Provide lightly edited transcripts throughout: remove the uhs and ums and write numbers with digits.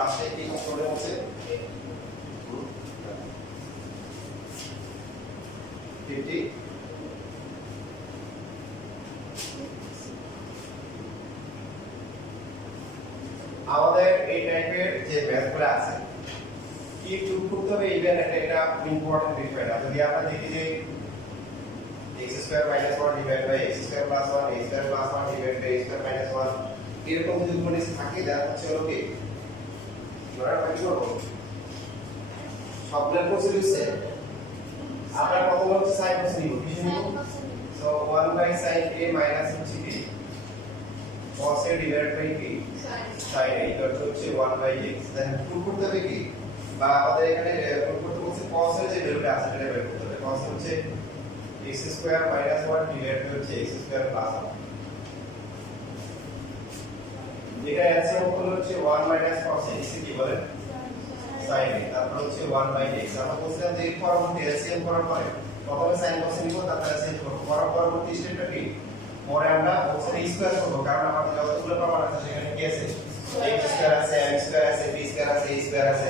পাশে কি প্রবলেম আছে 50 আমাদের এই টাইপের যে ম্যাথগুলো আছে কি প্রুভ করতে হবে ইভেন এটা ইম্পর্টেন্ট বিষয় না যদি আমরা দেখি যে x square minus 1 divide by x square plus 1 x square plus 1 divide by x square minus 1 এরকম যদি কোনো কিছু থাকে দেওয়া হচ্ছে হলো কি আমরা কি করব সবগুলো প্রসিডিউসে আমরা প্রথম হচ্ছে sin cos নিব কিছু নিব so 1 by sin a minus হচ্ছে কি cos a ডিভাইড বাই কি sin a এটা হচ্ছে 1 বাই x দেন প্রুভ করতে হবে কি বা আমাদের এখানে প্রুভ করতে বলছে cos এর যে ভ্যালুটা আছে সেটা বের করতে হবে cos হচ্ছে x square minus 1 divide by হচ্ছে x স্কয়ার প্লাস 1 এটা এলসিএম হচ্ছে 1 মাইনাস cos a কি বলে sin a তারপর হচ্ছে 1 বাই x আমরা বলছিলাম যে পরবর্তী এলসিএম করার পরে প্রথমে sin cos নিব তারপর এলসিএম করব পরবর্তী স্টেপটা কি পরে আমরা হচ্ছে স্কয়ার করব কারণ আমাদের যতগুলো প্রমাণ আছে সেখানে কি আছে x স্কয়ার আছে m স্কয়ার আছে b স্কয়ার আছে a স্কয়ার আছে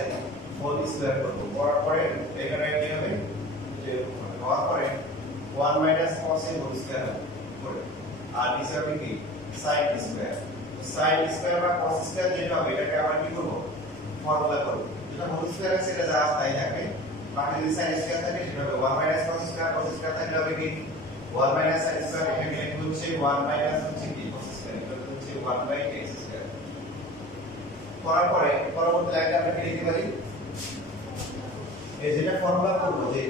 হোল স্কয়ার করব পরে এখানে কি হবে যে হওয়ার পরে 1 minus cos a whole square হবে আর নিচে হবে কি sin স্কয়ার sin স্কয়ার বা cos স্কয়ার যেটা হবে এটাকে আমরা কি করব ফর্মুলা করব যেটা হোল স্কয়ার আছে এটা যা তাই থাকবে বাকি যদি sin স্কয়ার থাকে সেটা হবে 1 মাইনাস cos স্কয়ার থাকলে হবে কি 1 মাইনাস sin স্কয়ার এখানে লিখব হচ্ছে 1 মাইনাস হচ্ছে কি cos স্কয়ার এটা হচ্ছে 1 বাই x স্কয়ার করার পরে পরবর্তী লাইনটা আমরা কি লিখতে পারি এই যেটা ফর্মুলা করব যে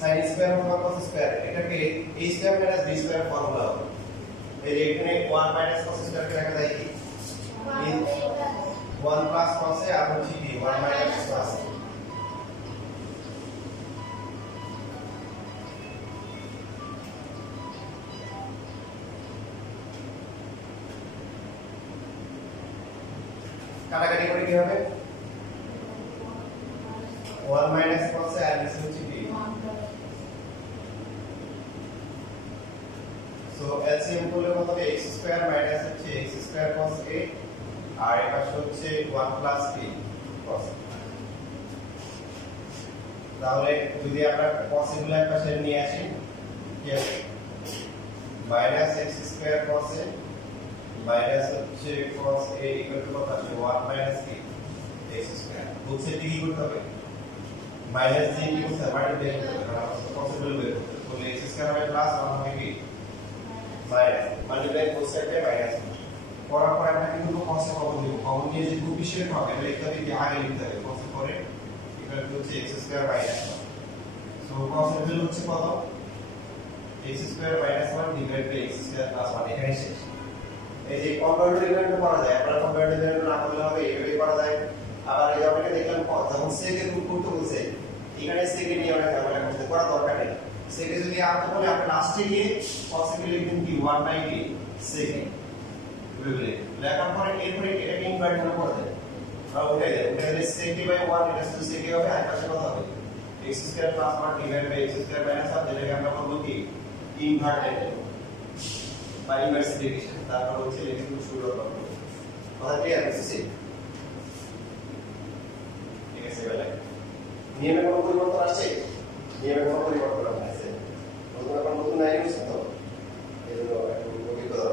sin স্কয়ার অথবা cos স্কয়ার এটাকে a square minus b square formula হবে এই যে এখানে 1 মাইনাস cos স্কয়ার কে লেখা যায় কি 1 প্লাস cos a আর হচ্ছে কি 1 মাইনাস cos a কাটাকাটি করে কি হবে 1 মাইনাস cos a আর নিচে হচ্ছে কি সো এলসিএম করলে কত হবে x স্কয়ার মাইনাস হচ্ছে x স্কয়ার cos a আর এর পাশে হচ্ছে 1 প্লাস b cos a তাহলে যদি আমরা cos এর গুলো পাশে নিয়ে আসি কি হবে minus x square cos a minus হচ্ছে cos a ইকুয়াল টু কত আসে 1 মাইনাস কি x স্কয়ার বুঝছে কি করতে হবে মাইনাস দিয়ে কি করতে হবে মাল্টিপ্লাই করতে হবে কারণ পসিবল বের করতে তাহলে x স্কয়ার হবে প্লাস 1 হবে কি minus multiply cos a K minus করার পরে আমরা কিন্তু cos a কমন নিব কমন নিয়ে যে কোএফিশিয়েন্ট হবে এটা লিখতে হবে কি আগে লিখতে হবে cos a পরে ইকুয়াল টু হচ্ছে x square minus 1 so cos a value হচ্ছে কত x square minus 1 divide by x square plus 1 এখানে শেষ এই যে কম্পারেটিভ ভ্যালু করা যায় আমরা কম্পারেটিভ ভ্যালু না করলে হবে এইভাবে করা যায় আবার এই আমরা দেখলাম যখন সেকে প্রুভ করতে বলছে এখানে সেকে নিয়ে আমরা ঝামেলা করতে করা দরকার নেই সেকে যদি আনতে বলে আমরা লাস্টে গিয়ে পসিবল লিখবেন কি 1 বাই কি সেকে এভাবে লেখার পরে এরপরে এটাকে ইনভার্ট করে দেন আর উঠাই দেন উঠাই দিলে সেকে বাই 1 এটা শুধু সেকে হবে আর পাশে কত হবে x square plus 1 divide by x square minus 1 যেটাকে আমরা বলবো কি ইনভার্টেড বা ইনভার্স ইন্টিগ্রেশন তারপর হচ্ছে লিখে শুরু করব কথা ক্লিয়ার হচ্ছে ঠিক আছে বলে নিয়মে কোনো পরিবর্তন আসছে নিয়মে কোনো পরিবর্তন আসছে নতুন নাই হচ্ছে তো এজন্য একটু অভিজ্ঞতা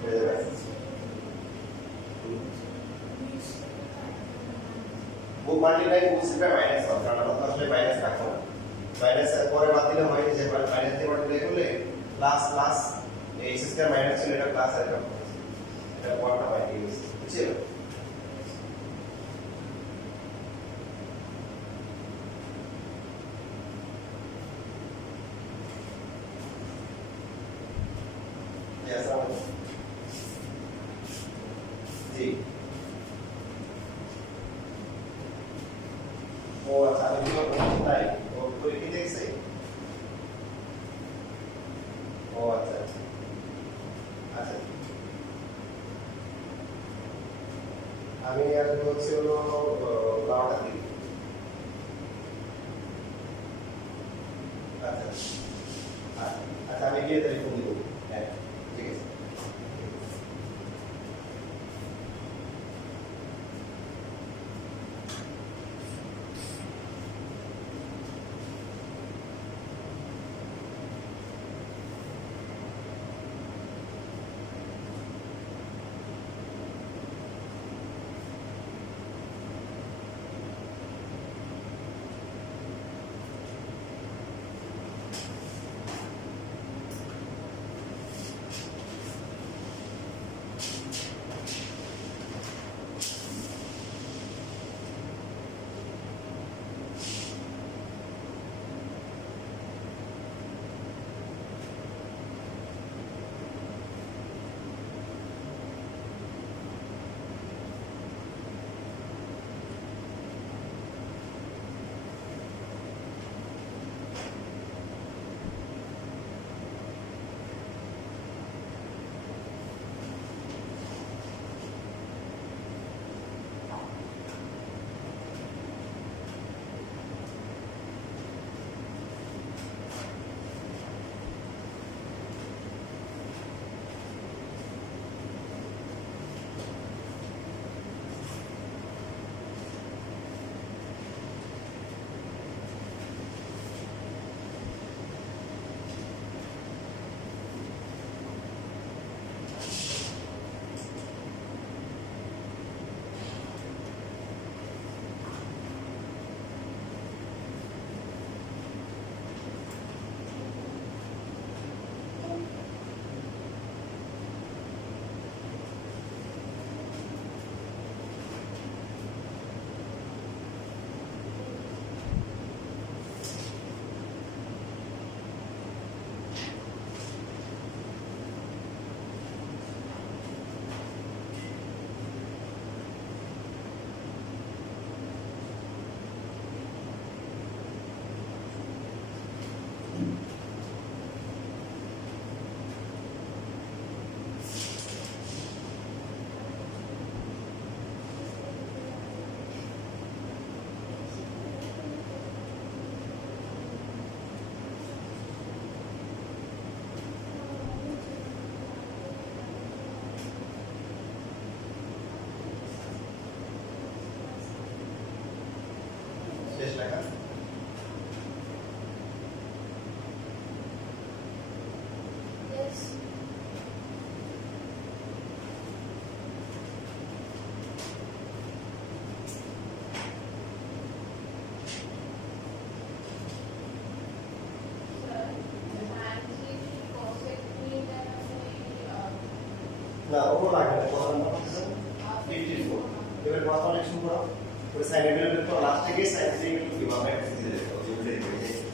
হয়ে যাবে বুক মাল্টিপ্লাই বুঝতে মাইনাস হবে কারণ আমরা আসলে মাইনাস রাখবো না মাইনাস পরে বাদ দিলে হয় যে মাইনাস দিয়ে মাল্টিপ্লাই করলে plus plus x square minus ছিল এটা প্লাস আর এটা 1 টা বাই x বুঝছো जैसा जी वो अच्छा लगी वो होता है और कोई भी देख सही ओ अच्छा अच्छा আমি আর হচ্ছে হলো 12টা দিন আচ্ছা আচ্ছা আমি গিয়ে টেলিফোন দিব হ্যাঁ ঠিক আছে না ও লাগবে না কত নাম্বার হচ্ছে 54 এবার কত কালেকশন করো ওই সাইন এলিমেন্ট তো লাস্টে গিয়ে সাইন এলিমেন্ট কি হবে দিতে দেবো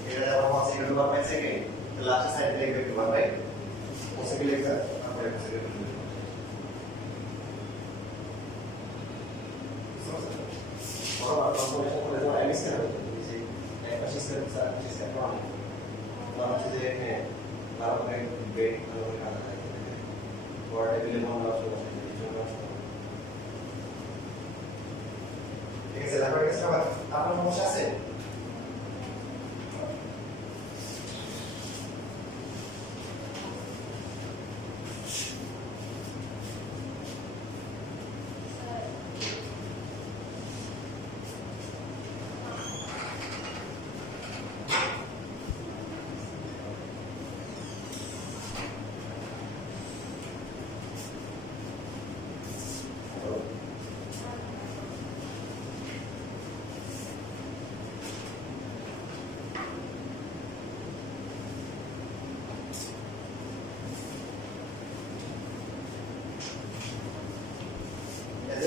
এটা যখন হচ্ছে এটা 1 সেকেন্ড তো লাস্টে সাইন এলিমেন্ট কি হবে ও সেকেন্ড লেখা আমরা সেকেন্ড বড় কম্পোজিশন করে দেওয়া এলিস কেন যে একটা সিস্টেম স্যার সিস্টেম মানে হচ্ছে যে এখানে লাভ করে বেড ভালো করে কাজ করে ওয়ার্ড টেবিলে মন নষ্ট করে ঠিক আছে তারপরে কিছু আবার আপনার সমস্যা আছে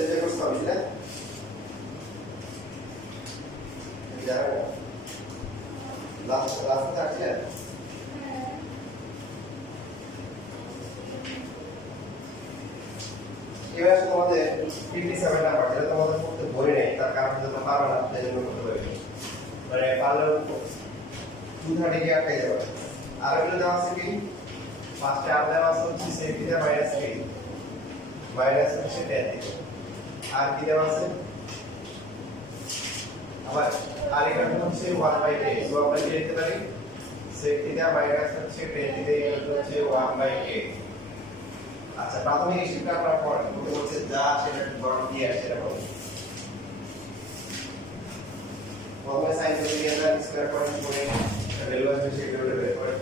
এদের কোর্স হবে না যারা লাস্ট আছে এবার তোমাদের 57 নাম্বার যেটা তোমাদের করতে বলে নেই তার কারণ তোমরা পারো না তাই জন্য করতে পারবে মানে পারলেও 230 কে আটকে যাবে আর এগুলো দেওয়া আছে কি ফার্স্টে আর দেওয়া আছে হচ্ছে সেফটিতে মাইনাস 3 মাইনাস হচ্ছে 10 আর কি দেওয়া আছে আবার আর এখানে হচ্ছে 1/k 1/k লিখতে পারি সেফটিতে মাইনাস হচ্ছে 10 দিতে হচ্ছে 1/k আচ্ছা প্রাথমিক শিক্ষা করার পর বলতে বলছে যা সেটা গড় দিয়ে আসে সেটা বলুন প্রথমে সাইন দিয়ে আমরা স্কয়ার পয়েন্ট করে ভ্যালু আসবে সেগুলো বের করে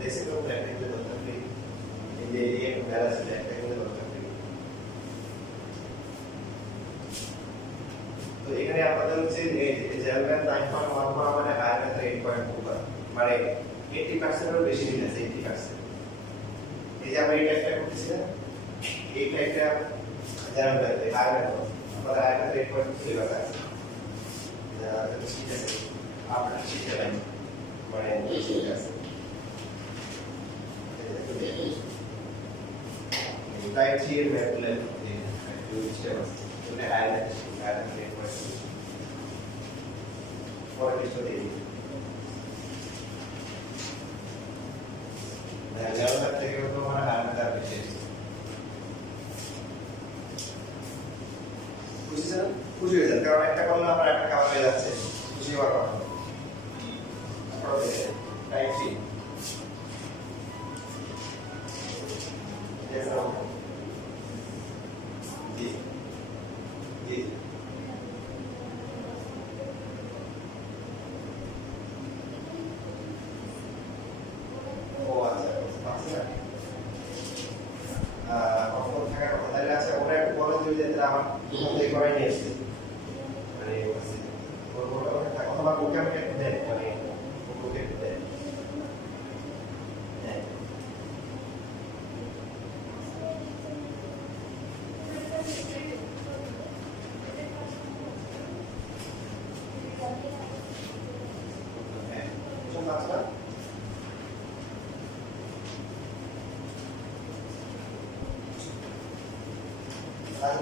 দেখছি তো রেক্ট্যাঙ্গেল দরকার নেই এই যে এরিয়া ব্যালেন্স রেক্ট্যাঙ্গেল দরকার নেই তো এখানে আপনাদের হচ্ছে এই জেনারেল 9.1 মানে হায়ার মেথড 8.2 মানে 80% এর বেশি নিয়ে আছে 80% এই যে আমরা এই টাইপটা করতেছি না এই টাইপটা জেনারেল মেথড হায়ার মেথড আমাদের হায়ার মেথড 8.2 সিলেবাস আছে ঠিক আছে আপনারা শিখতে পারেন মানে ঠিক আছে টাইপ 3 এর ম্যাথ লেভেল একটু সিলেবাস মানে হায়ার মেথড 8.2 পরে কিছু দিই লেভেল থেকে তো মানে হায়ার মেথড বিশেষ বুঝছেন খুশি হয়ে যান কারণ একটা করলে আমরা একটা কাজ হয়ে যাচ্ছে খুশি হওয়ার কথা টাইপ 3 জি জি ও আচ্ছা আচ্ছা কখন থাকার কথা তাহলে আচ্ছা ওরা একটু বলে দিলে যে আমার দোকান থেকে করাই নিয়ে এসেছে মানে ওটা অথবা ওকে আমাকে একটু দেন মানে ওকে একটু দেন আচ্ছা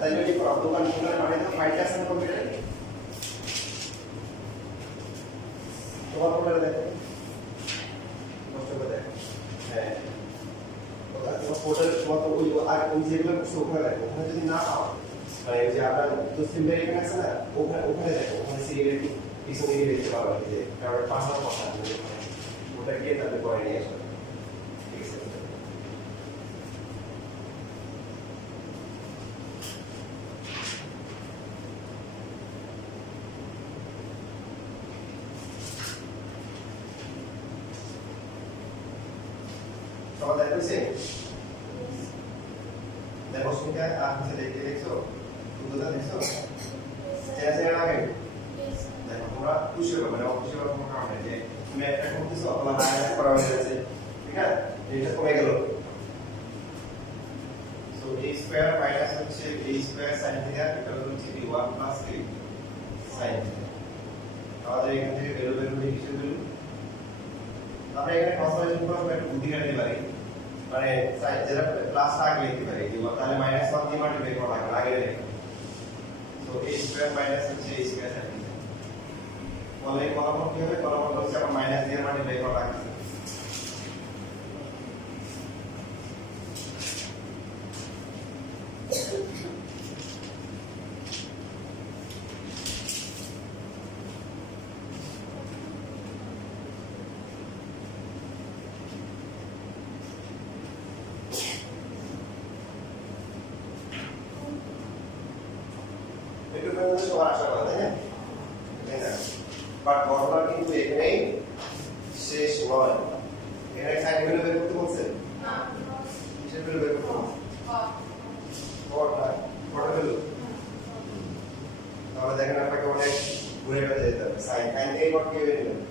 তাহলে কি দোকান খোলার মানে তো ফাইলটা আছে না কম্পিউটারে তোমার কম্পিউটারে দেখো কষ্ট করে দেখো হ্যাঁ তোমার পোর্টাল তোমার তো ওই আর ওই যেগুলো করছো ওখানে দেখো ওখানে যদি না পাও মানে ওই যে আপনার তো সিম্বল এখানে আছে না ওখানে দেখো ওখানে সিরিয়াল পিছনে গিয়ে দেখতে পারো যে কারণ পাহাড় কথা ওটা গিয়ে তাহলে পরে নিয়ে আসবে ঠিক আছে সবাই দেখছে দেখো শুনতে আর হচ্ছে দেখতে দেখছো দুটোটা দেখছো চেঞ্জ লাগে দেখো তোমরা খুশি হবে মানে অখুশি হওয়ার কোনো কারণ নেই যে তুমি একটা করতেছো অথবা হায়ার করা হয়ে গেছে ঠিক আছে এটা কমে গেল সো a স্কয়ার মাইনাস হচ্ছে a স্কয়ার sin থিটা এটা হচ্ছে b1 plus b sin theta আমাদের এখান থেকে ভ্যালু দিয়ে কিছু ভ্যালু আমরা এখানে কনভার্জন করব একটু বুদ্ধি খাটাতে পারি মানে যেটা প্লাসটা আগে লিখতে পারি যে তাহলে মাইনাস 1 দিয়ে মাল্টিপ্লাই করা লাগে আগে লিখতে সো a স্কয়ার মাইনাস হচ্ছে a স্কয়ার sin থিটা বলে কলম কি হবে কলম হচ্ছে আমরা মাইনাস দিয়ে মাল্টিপ্লাই করা লাগে একটু পর্যন্ত সবার আশা করা তাই না বাট ঘটনা কিন্তু এখানেই শেষ নয় এখানে সাইন ভ্যালু বের করতে বলছে না কিসের ভ্যালু বের করতে বলছে কত ভ্যালু তাহলে দেখেন আপনাকে অনেক ঘুরে ফিরে যেতে হবে সাইন সাইন এই কত কি বের করবে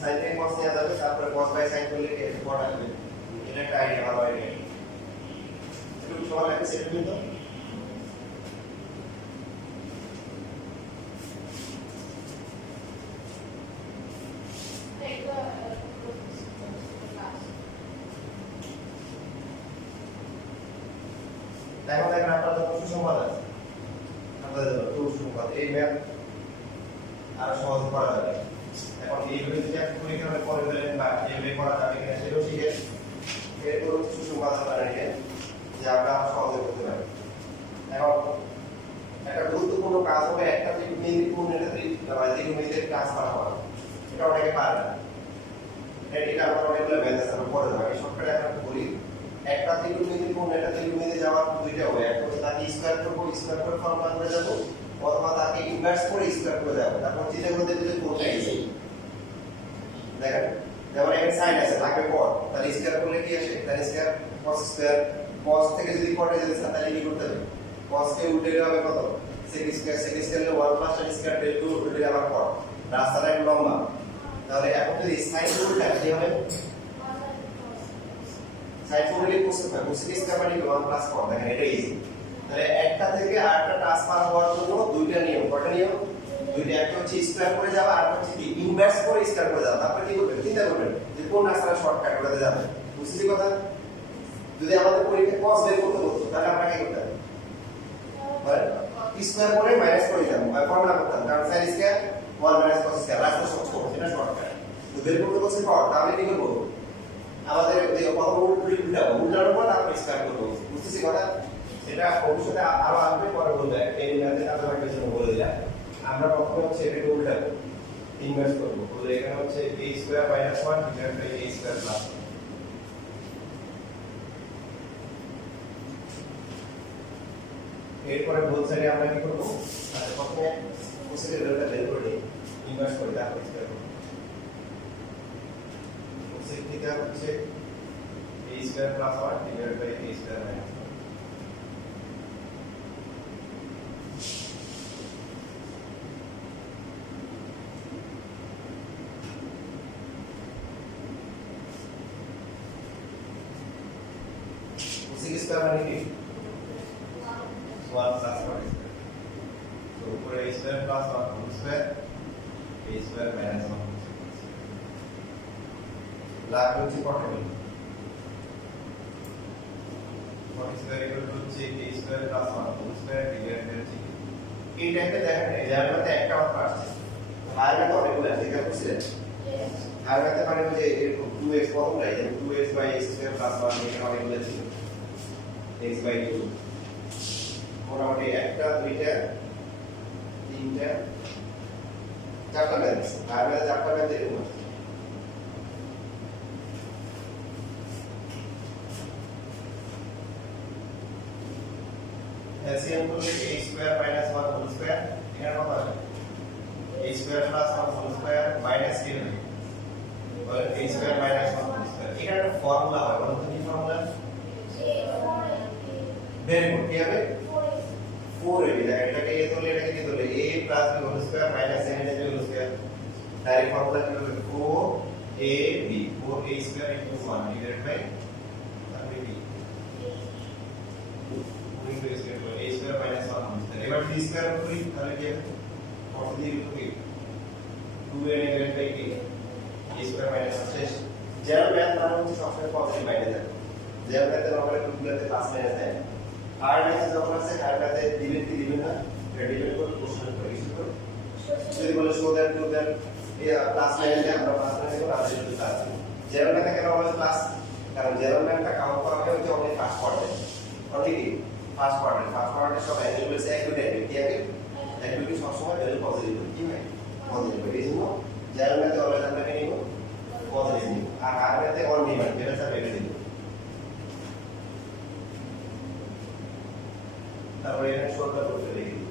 sin থেকে cos নিয়ে যাবে তারপরে cos বাই sin করলে কি একটা পড়া আসবে এটা একটা আইডিয়া ভালো আইডিয়া একটু সময় লাগবে সেটা কিন্তু এখন দেখেন আপনাদের সুসংবাদ আছে আপনাদের সুসংবাদ এই ম্যাথ আরো সহজ করা যাবে এখন এইভাবে যদি আপনি পরীক্ষা করে দিলেন বা এইভাবে করা যাবে কিনা সেটাও শিখে এরপর সুসংবাদ আপনারা নিয়ে যে আমরা সহজে করতে পারি এখন একটা গুরুত্বপূর্ণ কাজ হবে একটা মিনিটের কাজ করা হয় এটা অনেকে পারে না এটা আমরা অনেকগুলো ম্যাথ আছে আমরা পরে যাবো এই সবকটা আমরা করি একটা ত্রিকোণমিতি কোণ একটা ত্রিকোণমিতি যাওয়ার দুইটা ওয়ে, একটা হচ্ছে তাকে স্কয়ার করব, স্কয়ার করে ফর্মুলা করে যাব, অথবা তাকে ইনভার্স করে স্কয়ার করে যাব। তারপর চিন্তা করে দেখব যে কোণটা এসে দেখেন, যেমন এখানে সাইন আছে থাকবে কট, তাহলে স্কয়ার করলে কি আসে, তাহলে স্কয়ার cos স্কয়ার, cos থেকে যদি কটে যেতে চান তাহলে কি করতে হবে, cos কে উল্টে দিলে হবে কত, sec স্কয়ার, sec স্কয়ার হলে 1 প্লাস tan স্কয়ার del 2 উল্টে দিলে আবার কট, রাস্তাটা একটু লম্বা। তাহলে এখন যদি সাইন উল্টা কি হবে, সাইন উল্টে cos হবে, cos স্কয়ার মানে 1 প্লাস কট, দেখেন এটা ইজি। তাহলে একটা থেকে আরেকটা ট্রান্সফার হওয়ার জন্য দুইটা নিয়ম, কয়টা নিয়ম, দুইটা, একটা হচ্ছে স্কয়ার করে যাওয়া আর একটা হচ্ছে কি ইনভার্স করে স্কয়ার করে যাওয়া। তারপরে কি করবেন, চিন্তা করবেন যে কোন রাস্তাটা শর্টকাট করে যাবে, বুঝছেন কথা। যদি আমাদের পরীক্ষায় cos বের করতে বলতো তাহলে আমরা কি করতাম, স্কয়ার করে মাইনাস করে দিতাম, ফর্মুলা করতাম, কারণ sin square 1 minus cos square রাস্তা সহজ করব, এটা শর্টকাট। তো বের করতে বলছে কট, তাহলে কি করব, আমাদের এই প্রথম উল্টানোর পর তারপর স্কয়ার করব, বুঝতেছি কথা। এটা ভবিষ্যতে আরো আসবে, পরে বলবে, এই ম্যাথে আপনারা একটা জন্য বলে দিলাম। আমরা প্রথমে হচ্ছে এটাকে উল্টাবো, ইনভার্স করব, বলে এখানে হচ্ছে a square minus 1 divide by a square plus 1। এরপরে বোথ সাইডে আমরা কি করব, আচ্ছা প্রথমে কোসেকের ভ্যালুটা বের করে নিই, ইনভার্স করে তারপর স্কয়ার করব। কোসেক থিটা হচ্ছে a square plus 1 divide by a square minus 1। Cosec square মানে কি 1 প্লাস 1 স্কয়ার, তো উপরে a square plus 1 whole square, a square minus 1 whole square, লাভ হচ্ছে পটেবল 1 স্কয়ার ইকুয়াল টু হচ্ছে a square plus 1 whole square divide by হচ্ছে এই টাইপে দেখেন, এই জায়গাটাতে একটা মাত্র আসছে, হায়ার তো অনেকগুলো আছে, এটা বুঝছেন। হায়ার ম্যাথে মানে যে এরকম 2x ফর্মুলা, যেমন 2x by x square plus 1 এখানে অনেকগুলো ছিল, x বাই 2 মোটামুটি একটা দুইটা তিনটা চারটা ম্যাথ আছে, আর ম্যাথে চারটা ম্যাথ এরকম আছে। এলসিএম করলে a square minus 1 whole square, এখানে কত হবে, a square plus 1 whole square minus কি হবে, বলে a square minus 1 whole square. এখানে একটা ফর্মুলা হয়, বলুন তো কি ফর্মুলা, ভেরি গুড, কি হবে 4ab, এটাকে a ধরলে এটাকে কি ধরলে a plus b whole square minus a minus b whole square, direct formula কি হবে 4ab, 4a square into 1 divided by b into a square, a square minus 1 whole square. এবার b স্কয়ার করি তাহলে কি হবে 4 দিয়ে into 2a divided by a, a square minus 1 শেষ। General math মানে হচ্ছে সবসময় পজিটিভ বাইরে থাকে, জেনারেল ম্যাথে আমরা টুগুলোতে প্লাস মাইনাস দেয়, হায়ার ম্যাথে যখন আছে হায়ার ম্যাথে দিবেন কি দিবেন না, ডিপেন্ড করে কোশ্চেন করে কিছু করে, যদি বলে show that to that plus minus দেয়, আমরা প্লাস মাইনাস করে আমরা যদি প্লাস দিই। জেনারেল ম্যাথে কেন বলে প্লাস, কারণ জেনারেল ম্যাথটা কাউন্ট করা হয় হচ্ছে অনলি ফার্স্ট কোয়ার্টার, অনলি কি ফার্স্ট কোয়ার্টার সব অ্যাঙ্গেল সব একই কি আছে, একই সবসময় ভ্যালু পজিটিভ কি হয়, পজিটিভ। এই জন্য জেনারেল ম্যাথে অলওয়েজ আমরা কি নিব, পজিটিভ নিব, আর হায়ার ম্যাথে অন নিব, যেটা স্যার এটা দিব। তারপরে এখানে শর্টকাট করতে লিখে দিই,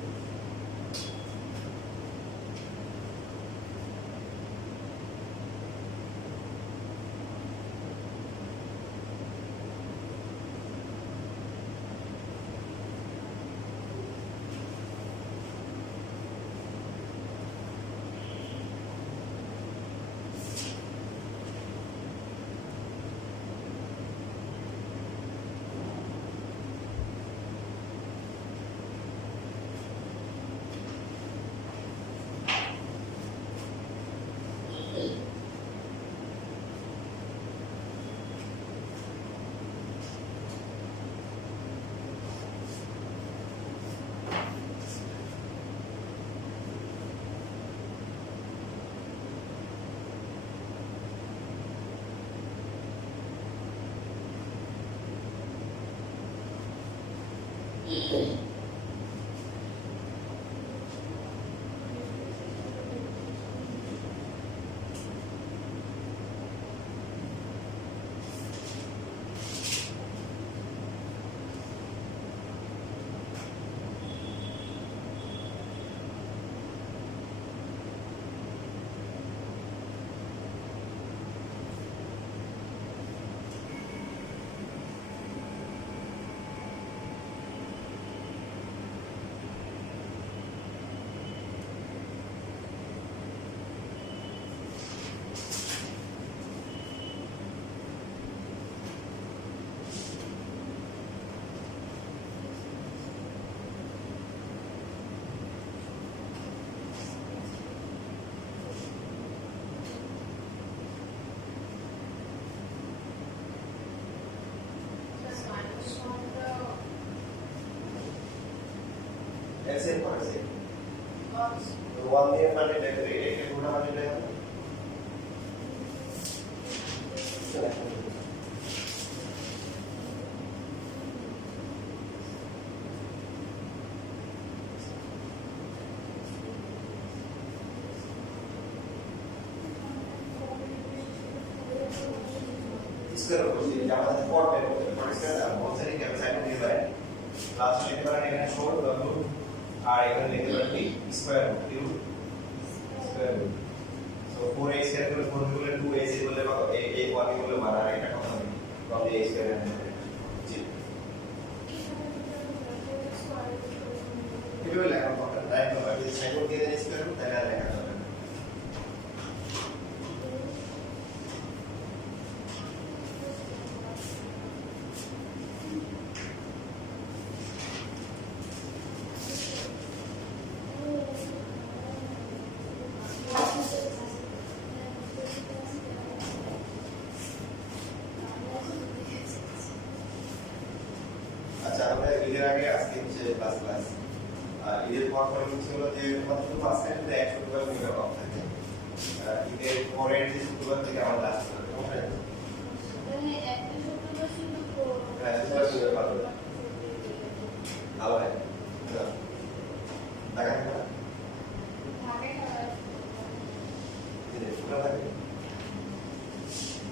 এলসিএম করেছে 1 দিয়ে মাল্টিপ্লাই করে এটা পুরো মাল্টিপ্লাই হবে স্কয়ার করছি এটা আমাদের ফর বের করতে ফর স্কয়ার আর বলছেন কি আমি সাইড দিয়ে পারেন লাস্ট লিখতে পারেন এখানে শর্ট w আর এখানে লিখতে পারেন কি square root q square root so 4a square করে 4 গুলো 2ac বললে কত a 1 গুলো মান আর এটা কত হবে কত a স্কয়ার জি কিভাবে লেখা হবে রাইট হবে যদি সাইড দিয়ে দেন স্কয়ার রুট তাহলে আর লেখা যাবে এর আগে আজকে হচ্ছে ক্লাস এর পর পরে ছিল যে মাত্র মাসে যদি 100 টাকা নিয়ে কম থাকে এর পরে যে শুক্রবার থেকে আমার ক্লাস হবে ওকে মানে একটা শুক্রবার ছিল তো হ্যাঁ শুক্রবার ছিল ভালো ভালো হয় টাকা টাকা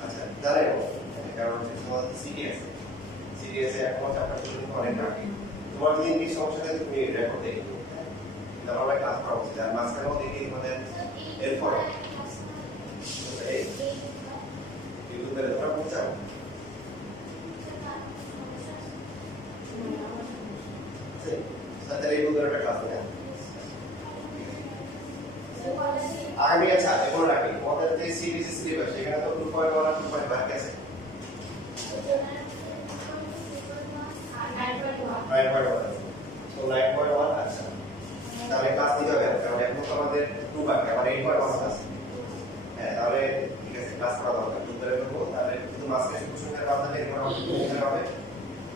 আচ্ছা দাঁড়াই কারণ তোমার সিরিয়াস সিরিয়াসে এখন চাপটা শুরু অনেক আগে তোমার যদি ইংলিশ সমস্যা থাকে তুমি রেকর্ড দেখো তারপরে ক্লাস করা উচিত আর মাঝখানেও দেখি তোমাদের এরপরে ইউটিউবে তোমরা পৌঁছাও তাহলে ইউটিউবের একটা ক্লাস নেই আমি আচ্ছা এখন রাখি তোমাদের যে সিরিজ সিলেবাস সেখানে তো 2.1 আর 2.5 আছে 9.1 so 9.1 আচ্ছা তাহলে ক্লাস দিতে হবে কারণ এখন তো আমাদের 2 বাকি আমার 8.1 আছে হ্যাঁ তাহলে ঠিক আছে ক্লাস করা দরকার দুটো ধরে করব তাহলে কিন্তু মাঝখানে কোশ্চেনের বাদ দিলে এরপর আমাদের বুঝতে হবে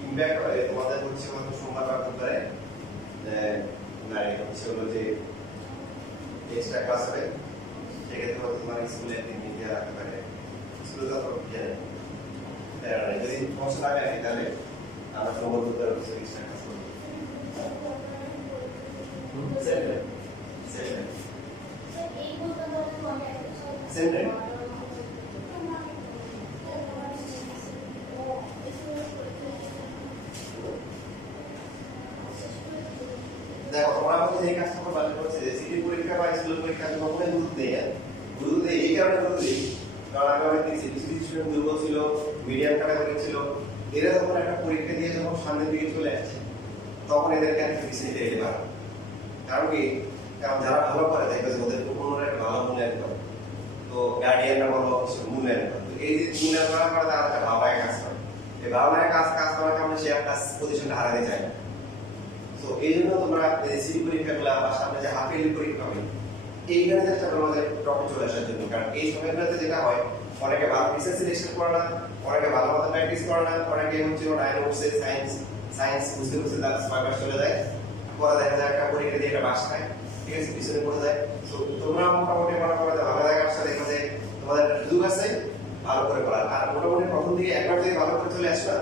ইমপ্যাক্ট হবে তোমাদের হচ্ছে কত সোমবার বা বুধবারে না এটা হচ্ছে হলো যে এক্সট্রা ক্লাস হবে সেক্ষেত্রে তোমার স্কুলে একদিন মিডিয়া রাখতে পারে স্কুলে তো যদি সমস্যা থাকে তাহলে আমরা সোমবার বুধবার হচ্ছে এক্সট্রা ক্লাস করবো দেখো তোমরা আমাকে এই কাজটা করবা হচ্ছে যে সিটি পরীক্ষা বা স্কুল পরীক্ষা তোমরা কোন গুরুত্ব দেই গুরুত্ব দেই এই কারণে গুরুত্ব দেই কারণ আগে অনেক কিছু স্টুডেন্ট দুর্বল ছিল মিডিয়াম ক্যাটাগরি ছিল এরা যখন একটা পরীক্ষা দিয়ে যখন সামনের দিকে চলে আসছে তখন এদেরকে একটা পিছিয়ে দিতে পারে কারণ কি কারণ যারা ভালো করে দেখবে যে ওদের অন্যরা একটা ভালো মূল্যায়ন করে তো গার্ডিয়ানরা বলো মূল্যায়ন করে তো এই যে মূল্যায়ন করার পরে তারা একটা ভাবনায় কাজ করে এই ভাবনায় কাজ করার কারণে সে একটা পজিশনটা হারাতে চায় না তো এই জন্য তোমরা সিটি পরীক্ষাগুলো বা সামনে যে হাফ ইয়ারলি পরীক্ষা হবে এইখানে চেষ্টা করবো যে টপে চলে আসার জন্য কারণ এই সময়গুলোতে যেটা হয় অনেকে ভালো রিসার্চ সিলেকশন করে না অনেকে ভালো মতো প্র্যাকটিস করে না অনেকে হচ্ছে নাইন উঠছে সায়েন্স বুঝতে বুঝতে তার ছয়বার চলে যায় পরে দেখা যায় একটা পরীক্ষা দিয়ে একটা বাস খায় ঠিক আছে পিছনে পড়ে যায় তো তোমরা মোটামুটি মনে করো যে ভালো জায়গায় আসলে দেখো যে তোমাদের সুযোগ আছে ভালো করে পড়ার আর মোটামুটি প্রথম দিকে একবার যদি ভালো করে চলে আসবা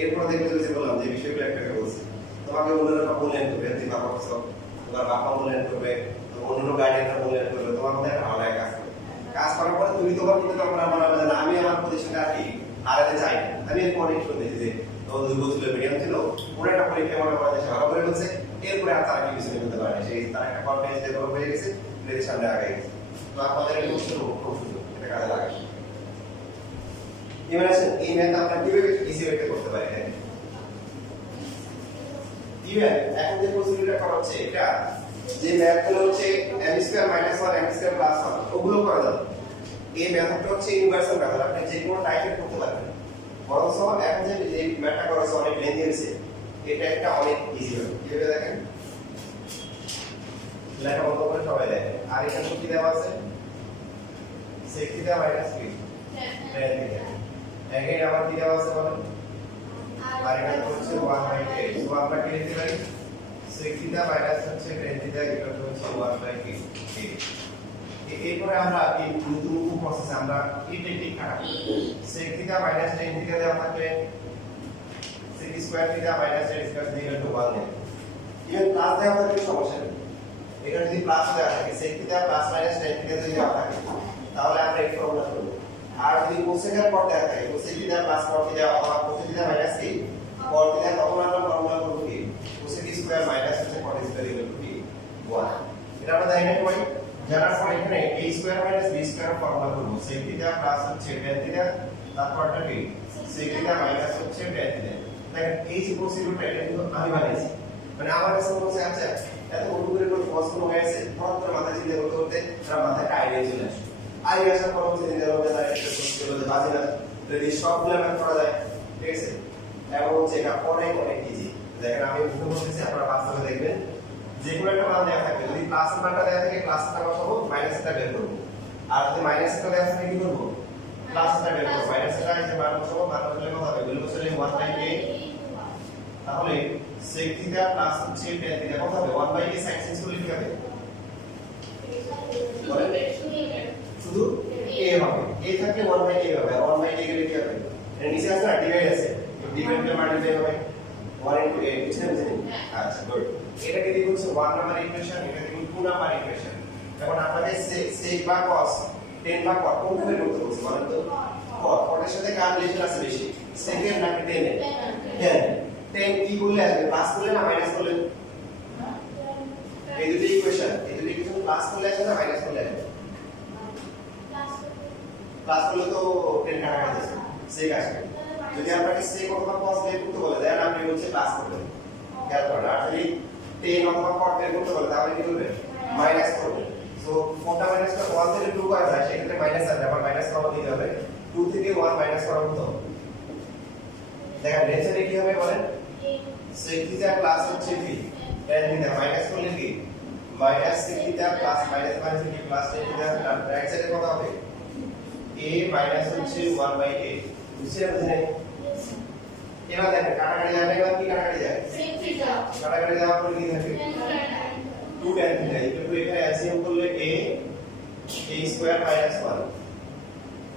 এরপর দেখবে যে বললাম যে বিষয়গুলো একটা বলছি তোমাকে অন্যরা মূল্যায়ন করবে তুমি বাবা করছো তোমার বাবা মূল্যায়ন করবে অন্য গার্ডিয়ানরা মূল্যায়ন করবে তোমার মধ্যে একটা ভালো কাজ করবে কাজ করার পরে তুমি তোমার কিন্তু তখন আমার না আমি আমার পজিশনে আছি হারাতে চাই না আমি এরকম অনেক শুনেছি যে তখন দুর্বল ছিল মিডিয়াম ছিল ওরা একটা পরীক্ষা মনে করা যায় ভালো করে বলছে এরপরে আর তারা কি পিছনে করতে পারে সেই তারা একটা কনফিডেন্স ডেভেলপ হয়ে গেছে নিজের সামনে আগে গেছে তো আপনাদের এই সুযোগ খুব সুযোগ এটা কাজে লাগে ইমাজিন এই ম্যাথ আমরা কিভাবে ইজি ওয়েতে করতে পারি হ্যাঁ ইভেন এখন যে প্রসিডিউরটা করা হচ্ছে এটা যে ম্যাথগুলো হচ্ছে m² - 1 m² + 1 ওগুলো করা যাবে এই মেথডটা হচ্ছে ইউনিভার্সাল মেথড আপনি যে কোনো টাইপের করতে পারবেন বরং এখন যে এই ম্যাথটা করা হচ্ছে অনেক লেন্থি হয়েছে এটা একটা অনেক ইজি হবে কিভাবে দেখেন লেখা বন্ধ করে সবাই দেখেন আর এখানে কি দেওয়া আছে sec θ - 3 এখানে আবার কি দেওয়া আছে বলেন আর এটা হচ্ছে 1/8 সো আমরা কি লিখতে পারি sec থিটা মাইনাস হচ্ছে tan থিটা ইকুয়াল টু হচ্ছে 1/k এরপরে আমরা এই নতুন প্রসেসে আমরা এই টেকনিক খাটাবো sec theta minus tan theta দেওয়া থাকলে sec square theta minus tan square theta equal to 1 নেই ইভেন প্লাস দেওয়া থাকলে সমস্যা নেই এখানে যদি প্লাস দেওয়া থাকে sec theta plus minus tan theta যদি দেওয়া থাকে তাহলে আমরা এই ফর্মুলা করব আর যদি কোসেকের পর দেওয়া থাকে cosec theta plus cot theta অথবা কোসেক থিটা মাইনাস কি cot থিটা তখন আমরা ফর্মুলা করব কি কোসেক স্কয়ার মাইনাস হচ্ছে cot স্কয়ার ইকুয়াল টু কি 1 এটা আমরা জানি না কই জানার পর এখানে a square minus b square formula করব sec থিটা প্লাস হচ্ছে tan থিটা তারপরটা কি sec থিটা মাইনাস হচ্ছে tan থিটা দেখেন এই যে প্রসিডিউরটা এটা কিন্তু আমি বানাইছি মানে আমার কাছে মনে হচ্ছে আচ্ছা এত বড় করে কোনো প্রশ্ন হয়ে আছে হঠাৎ করে মাথায় চিন্তা করতে করতে তার মাথায় আইডিয়া চলে আসে আইডিয়া আসার পর হচ্ছে চিন্তা করতে তার একটা প্রশ্ন হলো যে বাজে না যদি সবগুলো ম্যাথ করা যায় ঠিক আছে এবং হচ্ছে এটা অনেক ইজি দেখেন আমি বুঝতে বলতেছি আপনারা বাস্তবে দেখবেন যে কোনো একটা মান দেওয়া থাকবে যদি প্লাসের মানটা দেওয়া থাকে প্লাসটা বসাবো মাইনাসটা বের করব আর যদি মাইনাসটা দেওয়া থাকে কি করব প্লাসটা বের করব মাইনাসটা এই যে মান বসাবো মান বসালে কত হবে ভ্যালু বসালে 1/k তাহলে sec থিটা প্লাস হচ্ছে tan থিটা কত হবে 1/k sin sin করলে কি হবে শুধু a হবে a থাকলে 1/k হবে আর 1/k গেলে কি হবে এর নিচে আছে না ডিভাইড আছে ডিভাইড করলে মাল্টিপ্লাই হবে 1 into a বুঝছেন আচ্ছা গুড এটাকে দিব হচ্ছে 1 নাম্বার ইকুয়েশন এটাকে দিব 2 নাম্বার ইকুয়েশন এখন আপনাদের sec বা cos tan বা cot কোনটা বের করতে বলছি বলেন তো cot এর সাথে কার রিলেশন আছে বেশি sec এর নাকি tan এর tan কি করলে আসবে প্লাস করলে না মাইনাস করলে এই দুটো ইকুয়েশন প্লাস করলে আসবে না মাইনাস করলে আসবে প্লাস করলে তো tan কাটা যাবে sec আসবে যদি আপনাকে sec অথবা cos বের করতে বলে দেন আপনি হচ্ছে প্লাস করবেন খেয়াল করেন আর যদি tan অথবা cot বের করতে বলে তাহলে কি করবেন মাইনাস করবেন সো কোনটা মাইনাস করে 1 থেকে 2 করা যায় সেক্ষেত্রে মাইনাস আসবে আবার মাইনাস করা দিতে হবে 2 থেকে 1 মাইনাস করা হতো দেখেন রেঞ্জে কি হবে বলেন sec থিটা প্লাস হচ্ছে কি tan থিটা মাইনাস করলে কি minus sec theta plus minus minus কি প্লাস tan থিটা রাইট সাইডে কত হবে a মাইনাস হচ্ছে 1/k বুঝছেন বুঝলেন এবার দেখেন কাটাকাটি যাবে এবার কি কাটাকাটি যায় sec থিটা কাটাকাটি যাওয়ার পরে কি থাকে 2 tan থিটা একটু এখানে এলসিএম করলে a স্কয়ার মাইনাস 1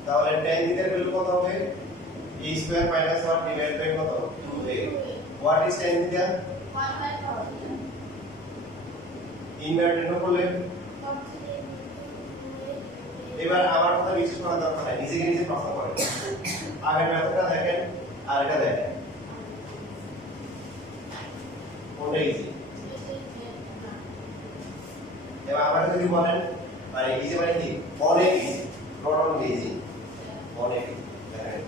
তাহলে tan থিটার ভ্যালু কত হবে a square minus 1 divide by কত 2a what is tan theta 1/4 inverted করলে এবার আমার কথা বিশ্বাস করা দরকার নাই নিজে প্রশ্ন করেন আগের মেথডটা দেখেন আর এটা দেখেন কোনটা ইজি এবার আমরা যদি বলেন মানে ইজি মানে কি অনেক ইজি নট অনলি ইজি অনেক দেখেন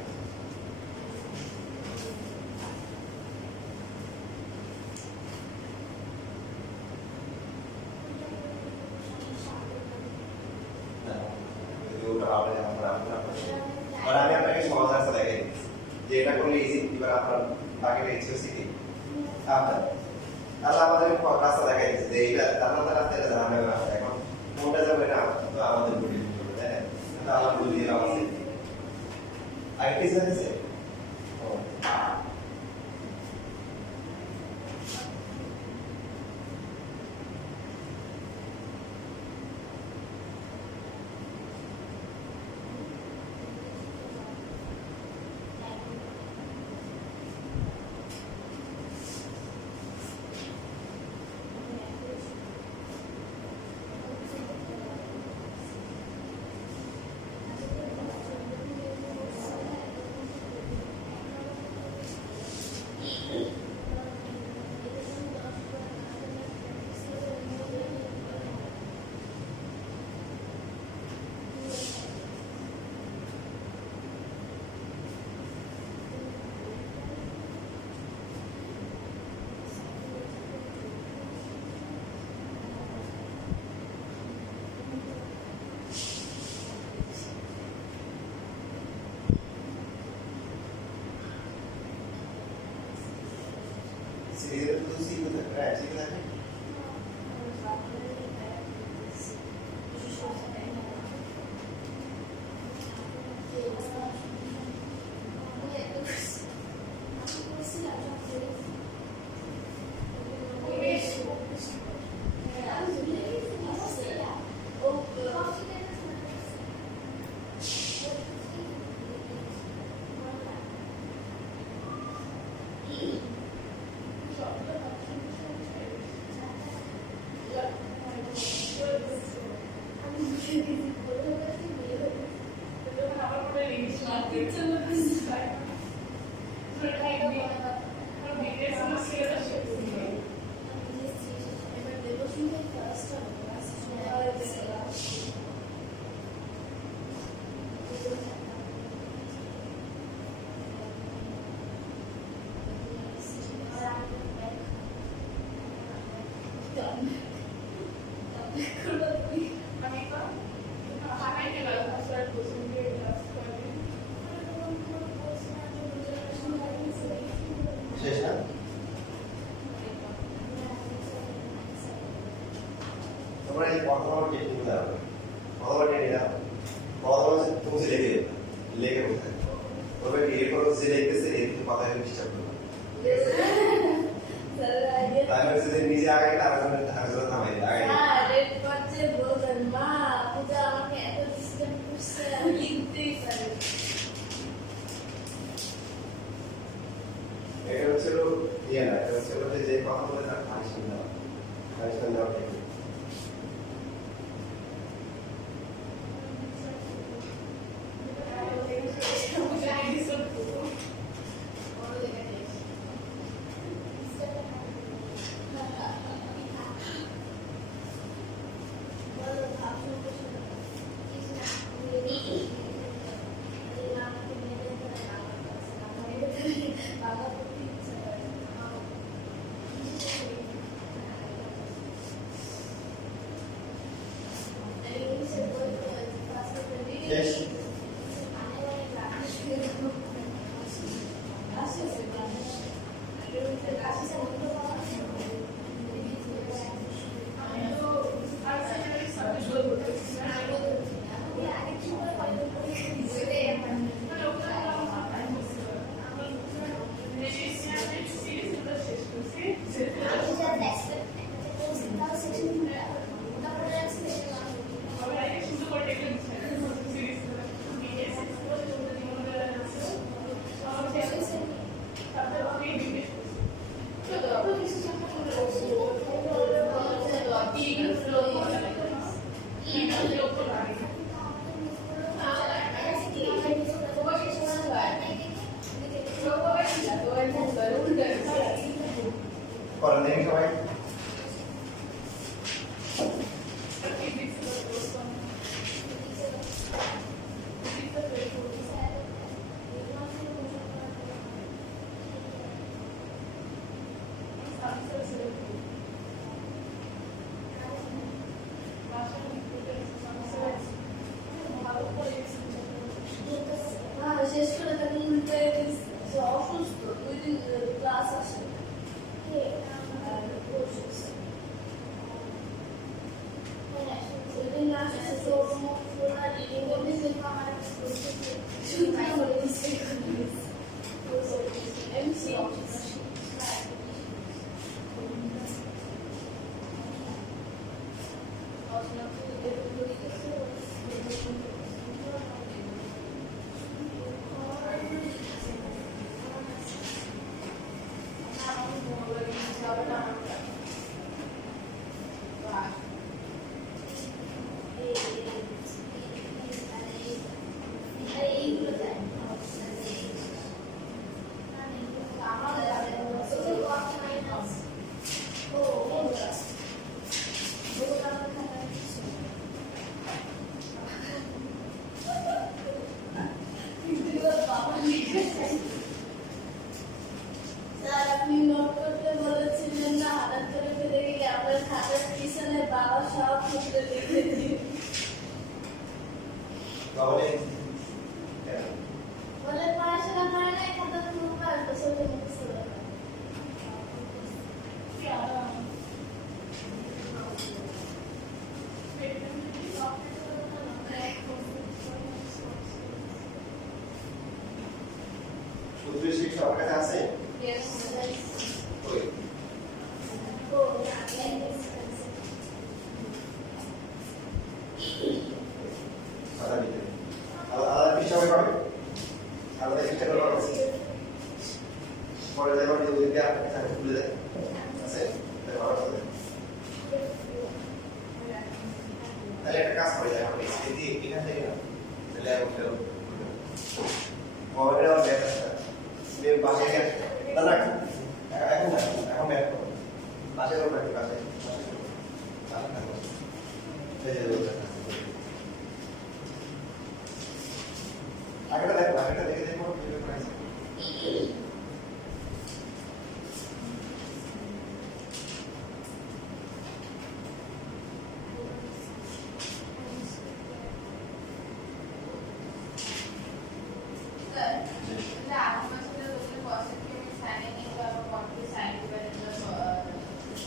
और আমি আপনাকে সহজ রাস্তা দেখাই যে এটা করলে ইজি এবার আপনার বাকি রেজিস্ট্রি কি আপনার তাহলে আমাদের রাস্তা দেখাই দিচ্ছে যে এইটা তাহলে রাস্তাটা জানাবে না এখন কোনটা যাবে না তো আমাদের বুঝে নিতে হবে তাহলে আমরা বুঝিয়ে দেওয়া আছে আইটি সার্ভিসে শেষ না তোমরা এই প্রথম টেকনিক দাও প্রথম টেকনিক দাও প্রথম তুমি লিখে লিখে বলতে তবে এরপর যে লিখতেছে এই কথা ডিস্টার্ব করবে তাহলে যদি নিজে আগে আরেকজন থামাই আগে হ্যাঁ রেড করছে বলবেন মা পূজা আমাকে এত ডিস্টার্ব করছে আমি লিখতেই পারি এটা হচ্ছে ইয়ে না এটা হচ্ছে যে কথা বলে তার পানিশমেন্ট দেওয়া technique Yes. Còn lên cho anh. শেষ করে তাকে উল্টে অসুস্থ 2 দিন ক্লাস আসে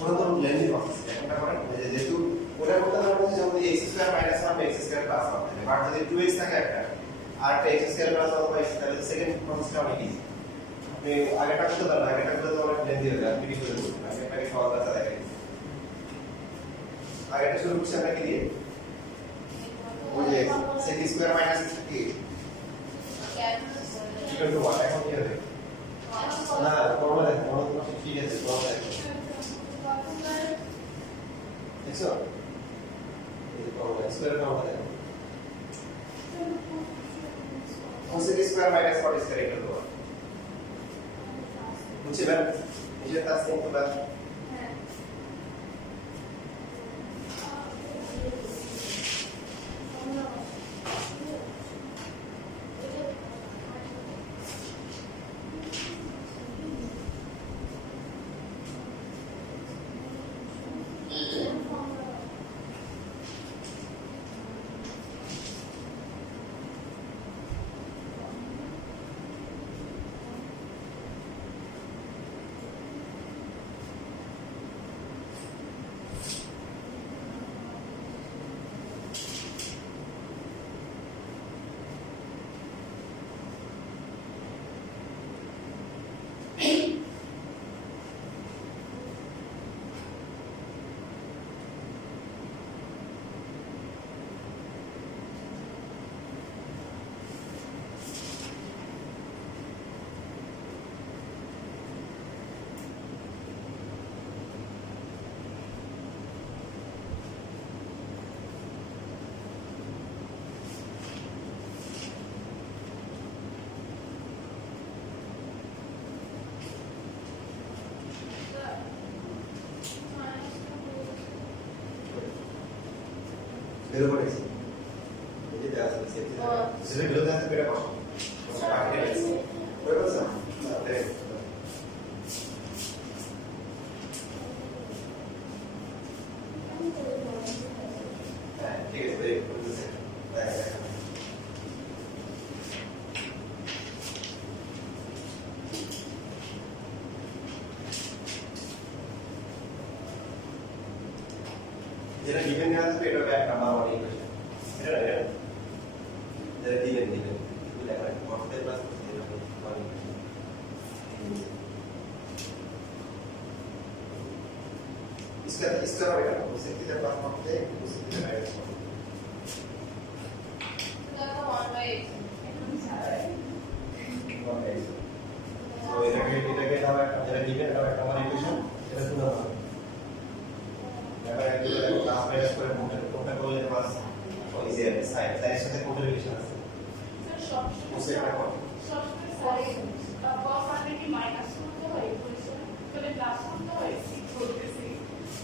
ওটা তো লেন্দি প্রসেস একটা করেন যেহেতু ওটার মধ্যে আমরা বলছি যেমন x square minus 1 x square plus 1 থাকে বাট যদি 2x থাকে একটা আর একটা x স্কয়ার প্লাস 1 বাই তাহলে সেকেন্ড প্রসেসটা অনেক ইজি আপনি আগেটা করতে পারেন আগেটা করতে তো অনেক লেন্দি হয়ে যায় পিডি করে দেবেন আগেটাকে সহজ আছে দেখেন আগেটা শুরু করছি আমরা কি দিয়ে ওই যে sec square minus 8 equal to 1 এখন কি হবে না ফর্মুলা দেখো ফর্মুলা তো ঠিক আছে ফর্মুলা দেখো দেখছো এই যে ফর্মুলা স্কয়ার ফর্মুলা দেখো sec square minus 4 square equal to 1 বুঝছেন নিজের কাজ করতে পারেন বের করে দিয়েছি এই যে দেওয়া আছে সেটা বিরোধী আছে পেটা বসো বাকি রেখেছি করে বলছো হ্যাঁ ঠিক আছে বের করে দিয়েছে যেটা given দেওয়া আছে এটা হবে 1 নাম্বার 1 ইকুয়েশন এটা না যেটা given তুমি লেখা আছে করতে প্লাস করতে হবে 1 ইকুয়েশন इसका হবে না उसे किधर प्लस করতে उसे किधर माइनस করতে এটা 1 বাই x তো এটাকে দাও একটা যেটা given এটা একটা 1 ইকুয়েশন এটা শুনো এবারে কি প্লাস মাইনাস করে কোনটা করলে প্লাস ইজি হবে সাইন সাইনের সাথে কোনটা রিলেশন আছে উসে একটা কোন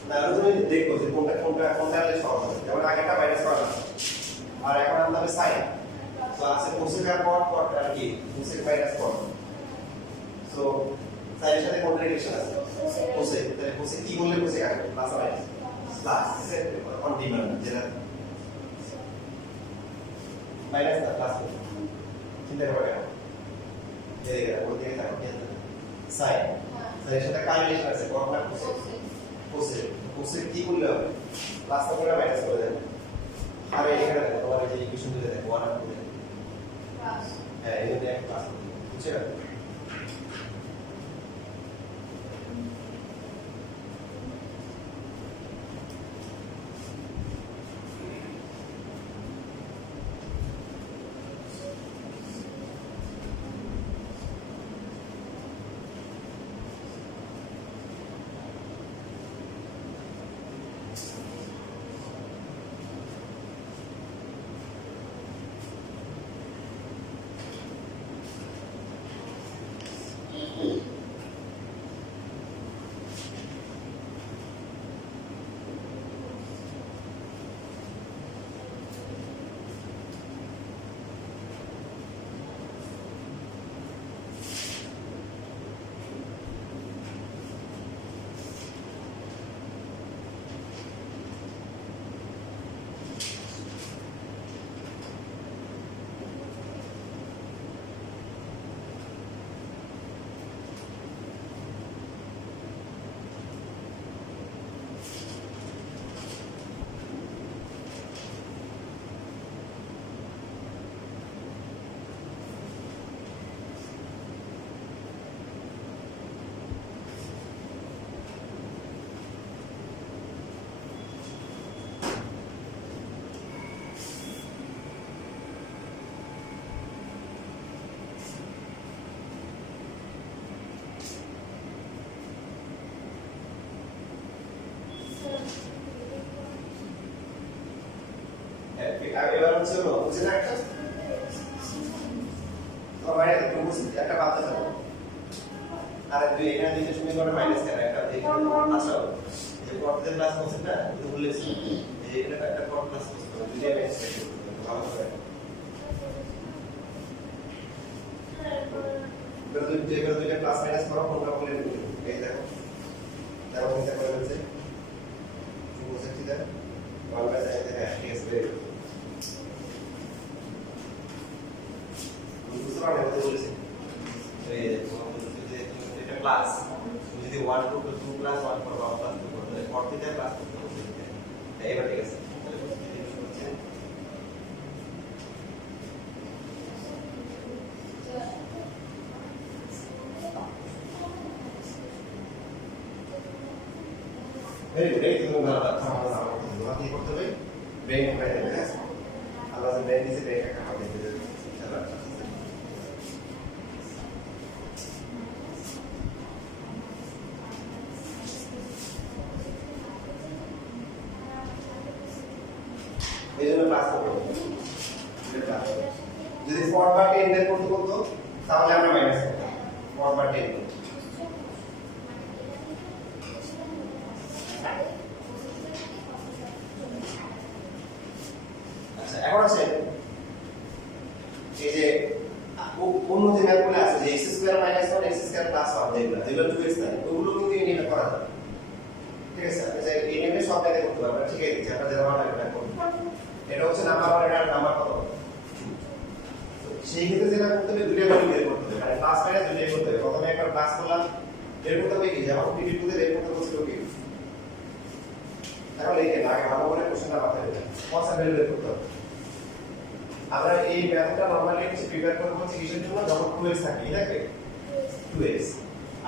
না তুমি দেখো যে কোনটা হলে সহজ হবে যেমন আগেটা মাইনাস করা আর এখন আমরা হবে সাইন তো আছে কোসেকের পর আর কি কোসেক মাইনাস পর সো সাইনের সাথে কোনটা রিলেশন আছে কোসেক তাহলে কোসেক কি বললে কোসেক আসবে plus minus plus on demand যেটা মাইনাস না প্লাস চিন্তা করে এই ওর দিকে তাকাও সাইন সাইনের সাথে কার রিলেশন আছে পর না কোসেক কোসেক কি বললে হবে প্লাস করে মাইনাস করে দেন আর এখানে দেখো তোমার এই যে ইকুয়েশন দিলে দেখো 1 আর 2 প্লাস হ্যাঁ এই যে প্লাস বুঝছো হচ্ছে হলো বুঝে না একটা তো বাইরে তো বুঝে একটা বাদ দাও আর দুই এখানে দুইটা সমীকরণ মাইনাস কেন একটা দেখো আচ্ছা এই যে পরবর্তী ক্লাস করছেন না তো বলেছি এই এখানে একটা পর ক্লাস করতে হবে দুইটা মাইনাস করতে হবে ভালো করে দুইটা ক্লাস মাইনাস করো কোনটা বলে এই দেখো দেখো চিন্তা করে বলছে বুঝে ঠিক আছে ভালো করে দেখতে হ্যাঁ ঠিক আছে বুঝতে পারলে বলতে বলেছি এই এটা ক্লাস যদি 1 টু 2 প্লাস 1 করব প্লাস 2 করব পরবর্তীতে ক্লাস করতে হবে এইবার ঠিক আছে Very good. Itu nggak sama-sama nanti waktu itu bank mana ya? Kalau sebenarnya di sini bank account itu cara. Ini kelas apa? Ini kelas. Jadi forward ten dari kurtu তাহলে আমরা minus করব forward 10 আচ্ছা এখন আছে এই যে অন্য যে ম্যাথগুলো আছে যে x2 - 1 x2 + 1 যেগুলো 2x থাকে ওগুলো কিন্তু এই নিয়ে করা যাবে ঠিক আছে আপনি যে এই নিয়ে সব জায়গায় করতে পারবেন ঠিক আছে যেটা যেটা ভালো লাগবে করুন এটা হচ্ছে নাম্বার 1 এর নাম্বার কত সেই ক্ষেত্রে যেটা করতে হবে দুটো ভ্যালু বের করতে হবে মানে প্লাস মাইনাস দুটোই করতে হবে প্রথমে একবার প্লাস করলাম বের করতে হবে কি যেমন ডিলিট করে বের করতে বলছিল কি এখন লিখে আগে ভালো করে কোশ্চেনটা মাথায় রেখে কত ভ্যালু বের করতে হবে আমরা এই মেথডটা নরমালি কিছু প্রিপেয়ার করব হচ্ছে কিসের জন্য যখন 2x থাকে এই দেখে 2x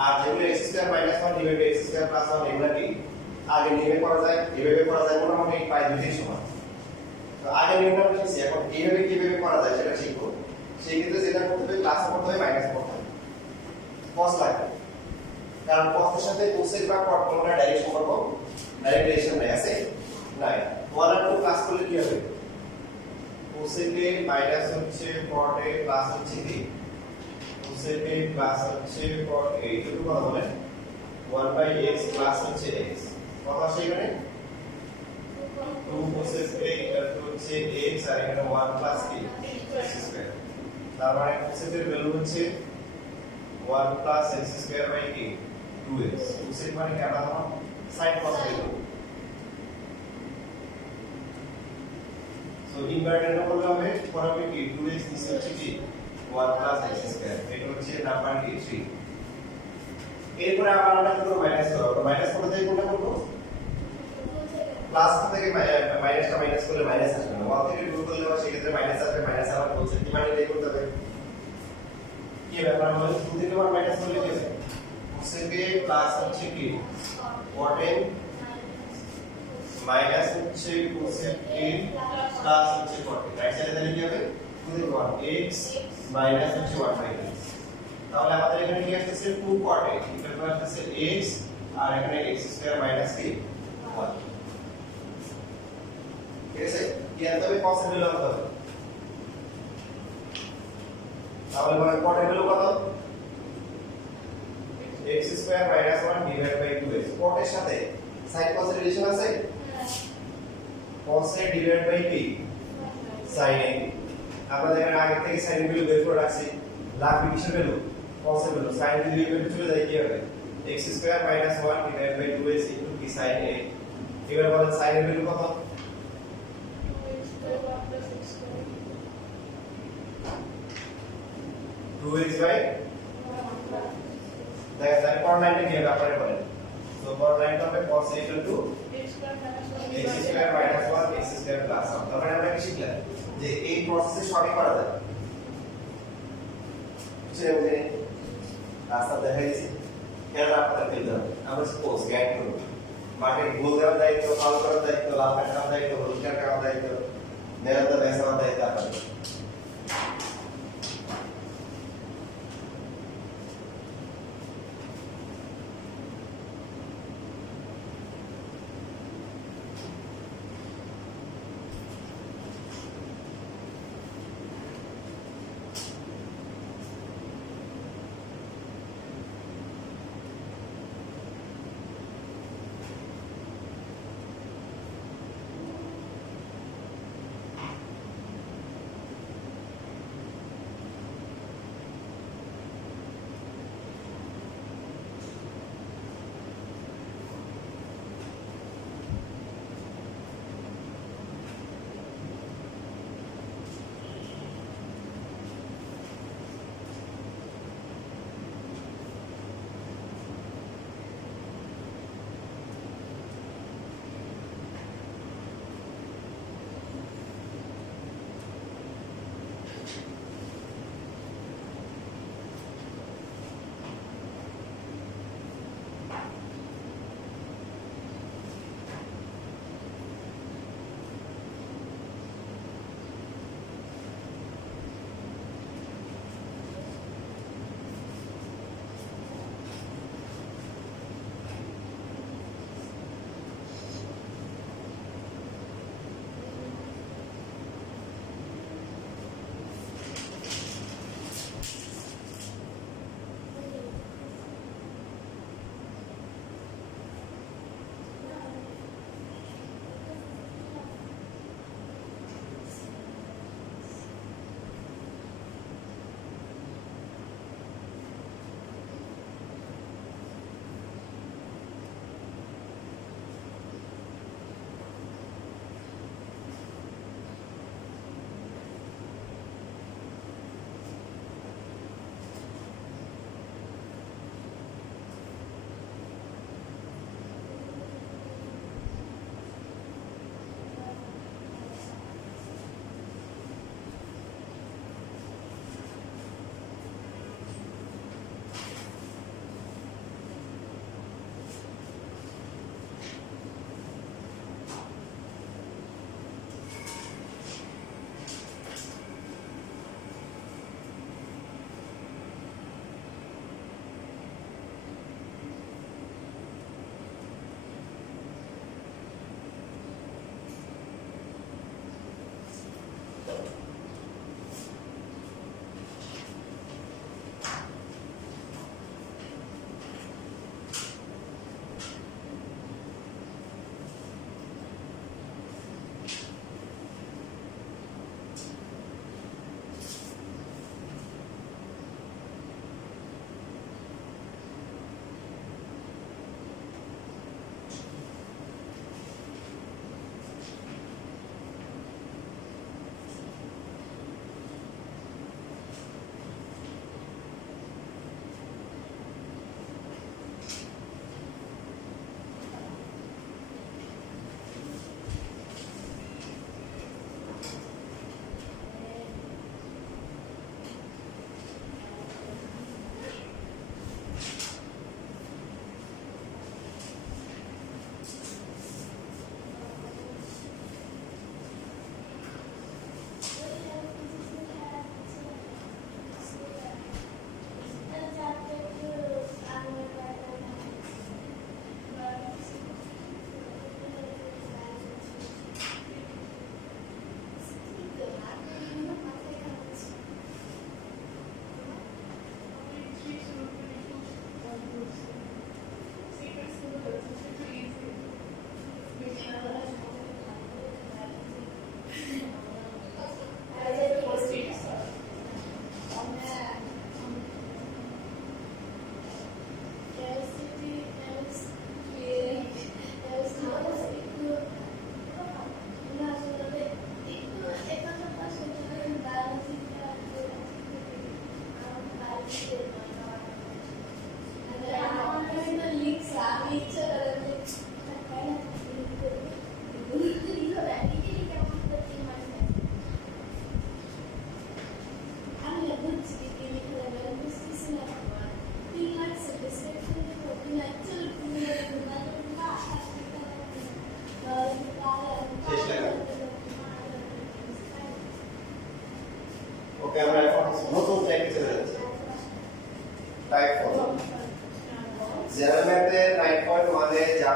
আর যেগুলো x² - 1 ডিভাইড x² + 1 এগুলা কি আগে নিয়ে করা যায় এইভাবে করা যায় মোটামুটি পাই দুটোই সমান তো আগে নিয়মটা শিখছি এখন এইভাবে কিভাবে করা যায় সেটা শিখবো সেই ক্ষেত্রে যেটা করতে হবে প্লাস করতে হবে মাইনাস করতে হবে cos লাগবে কারণ cos এর সাথে cosec বা cot কোনটা ডাইরেক্ট সম্পর্ক ডাইরেক্ট রিলেশন নাই আছে নাই 1 আর 2 প্লাস করলে কি হবে cosec এ মাইনাস হচ্ছে cot এ প্লাস হচ্ছে কি cosec এ প্লাস হচ্ছে cot এ এইটুকু কথা বলে 1/x প্লাস হচ্ছে x কত আসে এখানে 2 cosec a হচ্ছে x আর এখানে 1 প্লাস কি x²। তার মানে cosec এর ভ্যালু হচ্ছে 1 প্লাস x² বাই কি 2x cosec মানে কি আমরা ধরো sin cos value so inverted না করলে হবে পরে কি 2x নিচে হচ্ছে কি 1 প্লাস x² এটা হচ্ছে নাম্বার কি 3 এরপরে আমরা কি করব মাইনাস করতে যাই কোনটা করব প্লাস থেকে মাইনাসটা মাইনাস করলে মাইনাস আসবে না 1 থেকে 2 করলে আবার সেক্ষেত্রে মাইনাস আসবে মাইনাস আবার বলছে কি মানে এটা করতে হবে কি ব্যাপার মানে 2 থেকে আবার মাইনাস করলে কি হবে cosec a প্লাস হচ্ছে কি cot a মাইনাস হচ্ছে cosec a প্লাস হচ্ছে cot a রাইট সাইডে তাহলে কি হবে 2 থেকে 1 x মাইনাস হচ্ছে 1/x তাহলে আমাদের এখানে কি আসছে 2 cot a এটা আসছে x আর এখানে x² মাইনাস কি 1 ঠিক আছে কি আনতে হবে cos এর ভ্যালু আনতে হবে তাহলে মানে cot এর ভ্যালু কত x² - 1 divide by 2x cot এর সাথে sin cos এর রিলেশন আছে cos এ ডিভাইড বাই কি sin a আমরা দেখেন আগে থেকে sin এর ভ্যালু বের করে রাখছি লাগবে কিসের ভ্যালু cos এর ভ্যালু sin যদি এই ভ্যালু চলে যায় কি হবে x² - 1 divide by 2x into কি sin a এবার বলেন sin এর ভ্যালু কত 2x by দেখেন তাহলে পর লাইনটা কি হবে আপনারা বলেন তো পর লাইনটা হবে cos a x² - 1 x² plus 1 তাহলে আমরা কি শিখলাম যে এই প্রসেসে সবই করা যায় বুঝছেন রাস্তা দেখা গেছে কেন আপনাদের ফেলতে হবে আমরা সাপোজ গাইড করব মাঠে গোল দেওয়ার দায়িত্ব ফাউল করার দায়িত্ব লাল কার্ড দেওয়ার দায়িত্ব হলুদ কার্ড দেওয়ার দায়িত্ব মেরাদা বেসার দায়িত্ব আপনাদের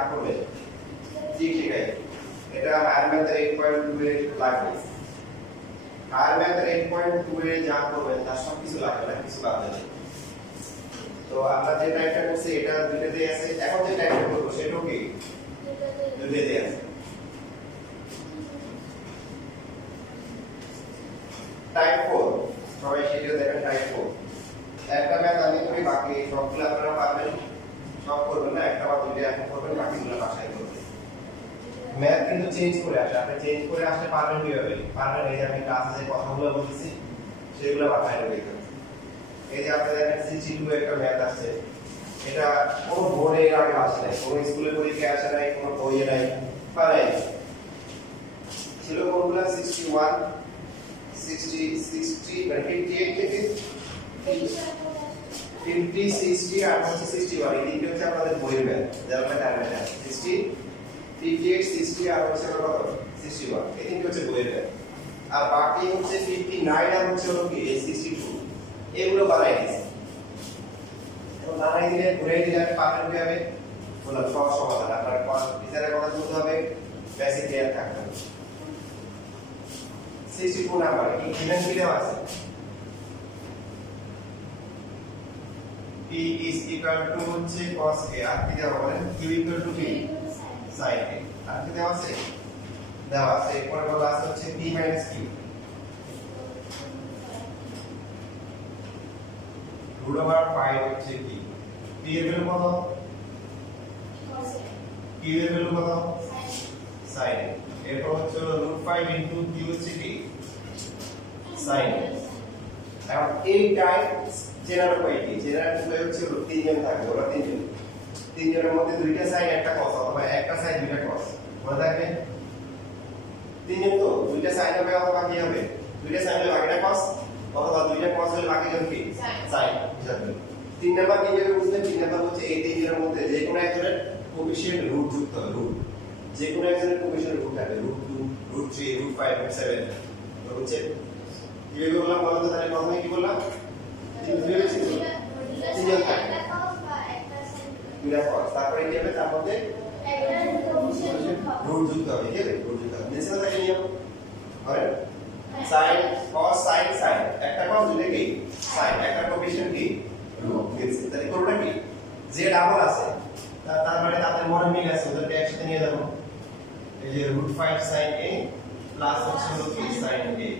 ভাগ করবে ঠিক আছে এটা হায়ার ম্যাথের 8.2 এর লাগবে হায়ার ম্যাথের 8.2 এ যা করবেন তার সব কিছু লাগবে না কিছু বাদ দেবে তো আমরা যে টাইপটা করছি এটা দুইটাতেই আছে এখন যে টাইপটা করব সেটাও কি দুইটাতেই আছে টাইপ 4 সবাই সেটা দেখেন টাইপ 4 একটা ম্যাথ আমি করি বাকি সবগুলো আপনারা পারবেন সব করবেন না একটা বা দুইটা এখন করবেন বাকিগুলো বাসায় করবেন ম্যাথ কিন্তু চেঞ্জ করে আসে আপনি চেঞ্জ করে আসলে পারবেন কিভাবে পারবেন এই যে আমি ক্লাসে যে কথাগুলো বলতেছি সেগুলো বাসায় রেখে এই যে আপনি দেখেন 62 একটা ম্যাথ আছে এটা কোনো বোর্ডে আগে আসে নাই কোনো স্কুলে পরীক্ষায় আসে নাই কোনো বইয়ে নাই পারে ছিল কোনগুলো 61 60 মানে 58 থেকে 50 60 আর 61 এই তিনটে হচ্ছে আপনাদের বইয়ের ম্যাথ যারা ম্যাথ আর ম্যাথ 60 58 60 আর হচ্ছে কত 61 এই তিনটে হচ্ছে বইয়ের ম্যাথ আর বাকি হচ্ছে 59 আর হচ্ছে হলো কি 62 এগুলো বানাই দিয়েছি এখন বানাই দিলে ঘুরে দিলে আপনি পাবেন কিভাবে বললাম সহজ সমাধান আপনার টিচারের কথা বলতে হবে বেসিক ক্লিয়ার থাকতে হবে 64 নাম্বার কি গিভেন কি দেওয়া আছে p is equal to হচ্ছে cos a আর কি দেওয়া বলেন q equal to p sin a আর কি দেওয়া আছে এরপরে বলা আছে হচ্ছে p minus q root over 5 হচ্ছে কি p এর ভ্যালু কত q এর ভ্যালু কত sin a এরপর হচ্ছে root 5 into q হচ্ছে কি sin a এখন এই টাইপ জেনারেল কোয়ান্টিটি জেনারেল উপায় হচ্ছে তিনজন থাকবে ওরা তিনজনের মধ্যে দুইটা সাইন একটা cos অথবা একটা সাইন দুইটা cos মনে থাকবে তিনজন তো দুইটা সাইন হবে অথবা কি হবে দুইটা সাইন হলে বাকিটা cos অথবা দুইটা cos হলে বাকি জন কি সাইন হিসাবে তিন নাম্বার কিভাবে বুঝবেন তিন নাম্বার হচ্ছে এই তিনজনের মধ্যে যে কোনো একজনের কোএফিসিয়েন্ট রুট যুক্ত হবে রুট যে কোনো একজনের কোএফিসিয়েন্ট রুট থাকবে রুট 2 রুট 3 রুট 5 রুট 7 তো হচ্ছে কিভাবে বললাম বলতো তাহলে প্রথমে কি বললাম তিনজন থাকবে দুইটা cos তারপরে কি হবে তার মধ্যে রুট যুক্ত হবে ঠিক আছে রুট যুক্ত হবে নিচে থাকে নিয়ম করে sin cos sin sin একটা cos দুইটা কি sin একটা কোএফিসিয়েন্ট কি রুট দিয়েছে তাহলে কোনটা কি z ডাবল আছে তার মানে তাদের মনে মিল আছে ওদেরকে একসাথে নিয়ে যাব এই যে √5 sin a প্লাস হচ্ছে হলো কি sin a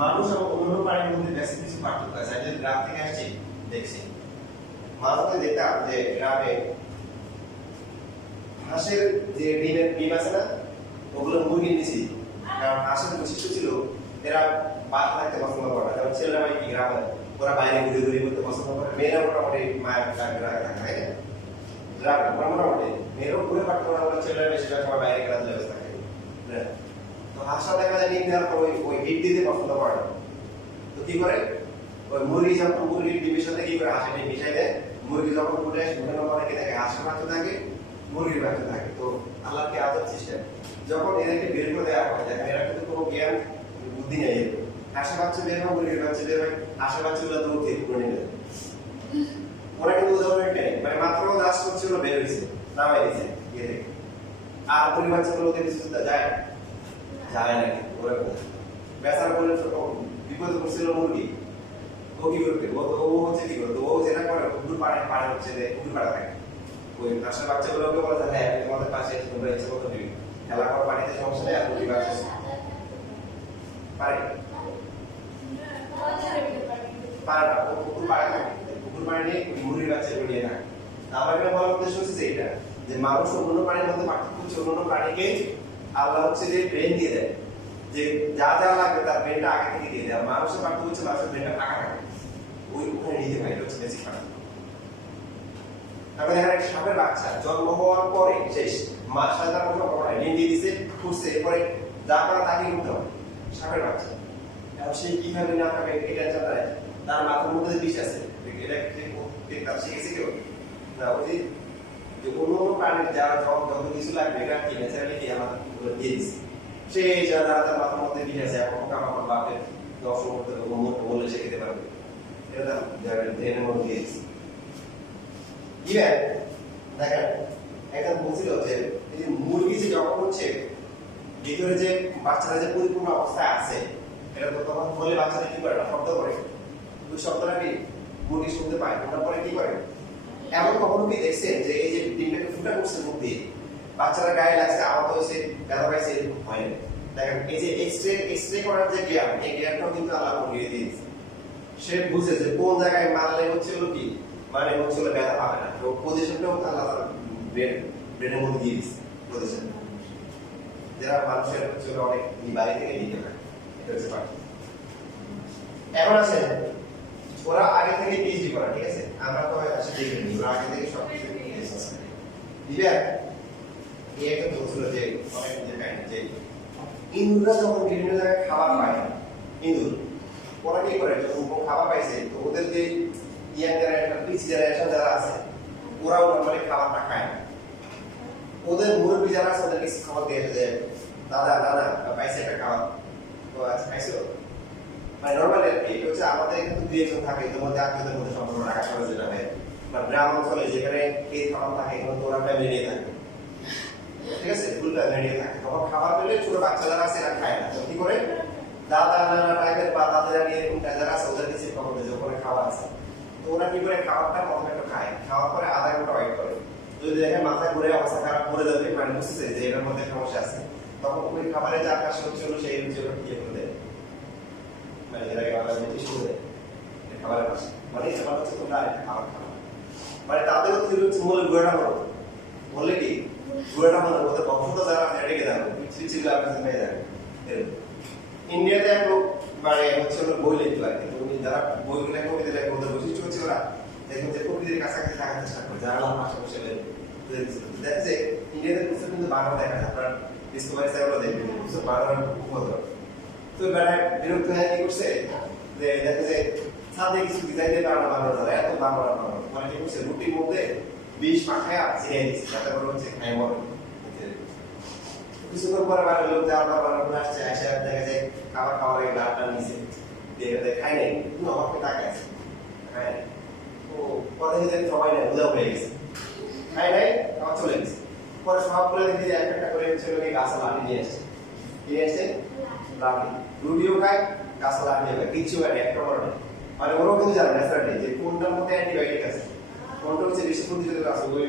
মানুষ এবং অন্য প্রাণীর মধ্যে বেসিক কিছু পার্থক্য আছে আমি যদি গ্রাম থেকে আসছি দেখছি মানুষকে দেখতাম যে গ্রামে হাঁসের যে ডিম আছে না ওগুলো মুরগির নিচে কারণ হাঁসের বৈশিষ্ট্য ছিল এরা বাদ থাকতে পছন্দ করে না কারণ ছেলেরা ভাই কি গ্রামে ওরা বাইরে ঘুরে ঘুরে করতে পছন্দ করে মেয়েরা মোটামুটি মায়ের গ্রামে থাকে তাই না গ্রামে মোটামুটি মেয়েরাও ঘুরে পাঠতে পারে ছেলেরা বেশিরভাগ সময় বাইরে খেলাধুলা ব্যস্ত থাকে তো হাঁসটা দেখা যায় ডিম দেওয়ার পর ওই হিট দিতে পছন্দ করে না তো কি করে ওই মুরগি যখন মুরগির ডিমের সাথে কি করে হাঁসের ডিম মিশাই দেয় মুরগি যখন ফুটে ফুটানো পরে কি থাকে হাঁসের বাচ্চা থাকে মুরগির বাচ্চা থাকে তো আল্লাহর কি আদব সিস্টেম যখন এদেরকে বের করে দেওয়া হয় দেখেন এরা কিন্তু কোনো জ্ঞান বুদ্ধি নেই হাঁসের বাচ্চা বের হয় মুরগির বাচ্চা বের হয় হাঁসের বাচ্চাগুলো দৌড় দিয়ে করে নিয়ে যায় ওরা কিন্তু উদাহরণ নেই মানে মাত্র 10 করছিল বের হয়েছে নামাই দিয়েছে গিয়ে দেখে আর মুরগির বাচ্চাগুলো ওদের কিছু যায় যায় নাকি ওরা বেচার বলে বিপদে পড়ছিল মুরগি ও কি করবে ও হচ্ছে কি করতো ও যেটা করে কুকুর পাড়ে হচ্ছে যে কুকুর পাড়া থাকে ওই হাঁসের বাচ্চাগুলোকে বলে যে হ্যাঁ তোমাদের পাশে তোমরা ইচ্ছে মতো দিবি খেলা কর পানিতে সমস্যা নেই আর মুরগি বাচ্চা পারে পারে না ও কুকুর পাড়ে থাকে কুকুর পাড়ে নিয়ে মুরগির বাচ্চাগুলো নিয়ে থাকে আমার এখানে বলার উদ্দেশ্য হচ্ছে এইটা যে মানুষ অন্য প্রাণীর মধ্যে পার্থক্য হচ্ছে অন্য প্রাণীকে আল্লাহ হচ্ছে যে ব্রেন দিয়ে দেয় যে যা যা লাগবে তার ব্রেনটা আগে থেকে দিয়ে দেয় মানুষের পার্থক্য হচ্ছে মানুষের ব্রেনটা ফাঁকা থাকে ওই ওখানে নিতে পারে হচ্ছে বেশি পার্থক্য তারপরে দেখেন একটা সাপের বাচ্চা জন্ম হওয়ার পরে শেষ মার সাথে তার কোনো সম্পর্ক নাই ডিম দিয়ে দিছে ফুটছে এরপরে যা করা তাকে করতে হবে সাপের বাচ্চা এখন সে কিভাবে না পাবে এটা জানা তার মাথার মধ্যে বিষ আছে এটা তার শিখেছে কেউ না ওই যে অন্য প্রাণীর যারা যত কিছু লাগবে এটা কি ন্যাচারালি কি আমাদের দিয়ে দিচ্ছে সে যারা তার মাথার মধ্যে বিষ আছে এখন আমার বাপের দর্শন করতে বলে সে খেতে পারবে এটা দেহের মধ্যে দিয়েছি ইভেন দেখেন একদম বলছিল যে এই যে মুরগি যে যখন হচ্ছে ভিতরে যে বাচ্চারা যে পরিপূর্ণ অবস্থায় আছে এটা তো তখন বলে বাচ্চারা কি করে না শব্দ করে ওই শব্দটা কি মুরগি শুনতে পায় ওটা পরে কি করে এমন কখনো কি দেখছেন যে এই যে ডিমটাকে ফুটা করছে মুখ দিয়ে বাচ্চারা গায়ে লাগছে আহত হয়েছে ব্যথা পাইছে এরকম হয় না দেখেন এই যে এক্সরে করার যে জ্ঞান এই জ্ঞানটাও কিন্তু আল্লাহ দিয়ে দিয়েছে সে বুঝে যে কোন জায়গায় মারলে হচ্ছে হলো কি মানে হচ্ছে হলো ব্যথা পাবে না তো পজিশনটাও আল্লাহ ব্রেনের মধ্যে দিয়ে দিচ্ছে পজিশন যারা মানুষের হচ্ছে হলো অনেক বাড়ি থেকে নিতে পারে এটা হচ্ছে পারে এখন আছে ওরা আগে থেকে পিএইচডি করা ঠিক আছে আমরা তো আসলে দেখিনি ওরা আগে থেকে সব কিছু দিবে এই একটা বলছিল যে অনেক যে কাহিনী যে ইন্দুররা যখন বিভিন্ন জায়গায় খাবার পায় ইন্দুর ওরা কি করে যখন খাবার পাইছে তো ওদের যে ইয়াং জেনারেশন পিচ জেনারেশন যারা আছে ওরাও নর্মালি খাবারটা খায় না ওদের মুরব্বী যারা আছে ওদের কিছু খাবার দিয়ে যে দাদা দাদা পাইছে একটা খাবার তো আজকে খাইছো মানে নর্মালি এটা হচ্ছে আমাদের কিন্তু দুই একজন থাকে এর মধ্যে আত্মীয়দের মধ্যে সম্পর্ক রাখা সহজ যেটা হয় বা গ্রাম অঞ্চলে যেখানে এই খাবার থাকে এখানে ওরা ফ্যামিলি নিয়ে থাকে ঠিক আছে ফুল ফ্যামিলি নিয়ে থাকে তখন খাবার পেলে ছোট বাচ্চা যারা আছে এরা খায় না তো কি করে দাদা নানা টাইপের বা দাদারা নিয়ে এরকম যারা আছে ওদের কাছে খবর দেয় ওখানে খাবার আছে তো ওরা কি করে খাবারটা প্রথমে একটু খায় খাওয়ার পরে আধা ঘন্টা ওয়েট করে যদি দেখে মাথায় ঘুরে অবস্থা খারাপ করে যাবে মানে বুঝতেছে যে এটার মধ্যে সমস্যা আছে তখন ওই খাবারের যার কাছে হচ্ছিল সেই হচ্ছে ওটা ইয়ে করে দেয় মানে যেটাকে বলা হয় যে শুরু দেয় খাবারের পাশে মানে এটা হচ্ছে তোমরা আরেকটা খাবার খাওয়া মানে তাদেরও তুই হচ্ছে মূল গুঁড়া মারো বললে কি গুঁড়া মারো ওদের বংশধর যারা আছে এটাকে জানো চিল আপনার মেয়ে জানে ইন্ডিয়াতে এক লোক মানে হচ্ছে বই লিখতে পারে কিন্তু উনি যারা বইগুলো কবিতা লেখে ওদের বৈশিষ্ট্য হচ্ছে ওরা দেখুন যে প্রকৃতির কাছাকাছি থাকার চেষ্টা করে যারা আমার আশেপাশে দেখা যায় ইন্ডিয়াতে প্রচুর কিন্তু বাংলা দেখা যায় আপনার ডিসকভারি চ্যানেলও দেখবেন প্রচুর বাংলার উপদ্রব তো বেড়া বিরক্ত হয়ে কি করছে যে দেখা যায় ছাদে কিছু ডিজাইন দিয়ে বাংলা বাংলা যারা এত বাংলা মানে কি করছে রুটির মধ্যে বিষ মাখায়া ছিঁড়ে দিচ্ছে যাতে করে হচ্ছে খাই মরে কিছুক্ষণ পরে বাইরে লোক যাওয়ার পর বানানো আসছে আসে দেখা যায় খাবার খাওয়ার আগে লাটটা নিচে দেখে খাই নাই কিন্তু আমাকে তাকায় খাই নাই ও পরে দেখে সবাই না উদাও হয়ে গেছে খাই নাই আমার চলে গেছে পরে সব করে দেখি যে একটা করে হচ্ছে লোকে গাছে লাঠি নিয়ে আসছে নিয়ে আসছে লাঠি রুটিও খায় গাছে লাঠি খায় কিচ্ছু খায় একটা বড় নেই মানে ওরাও কিন্তু জানে ন্যাচারালি যে কোনটার মধ্যে অ্যান্টিবায়োটিক আছে কোনটা হচ্ছে বেশি প্রতিরোধক আছে ওই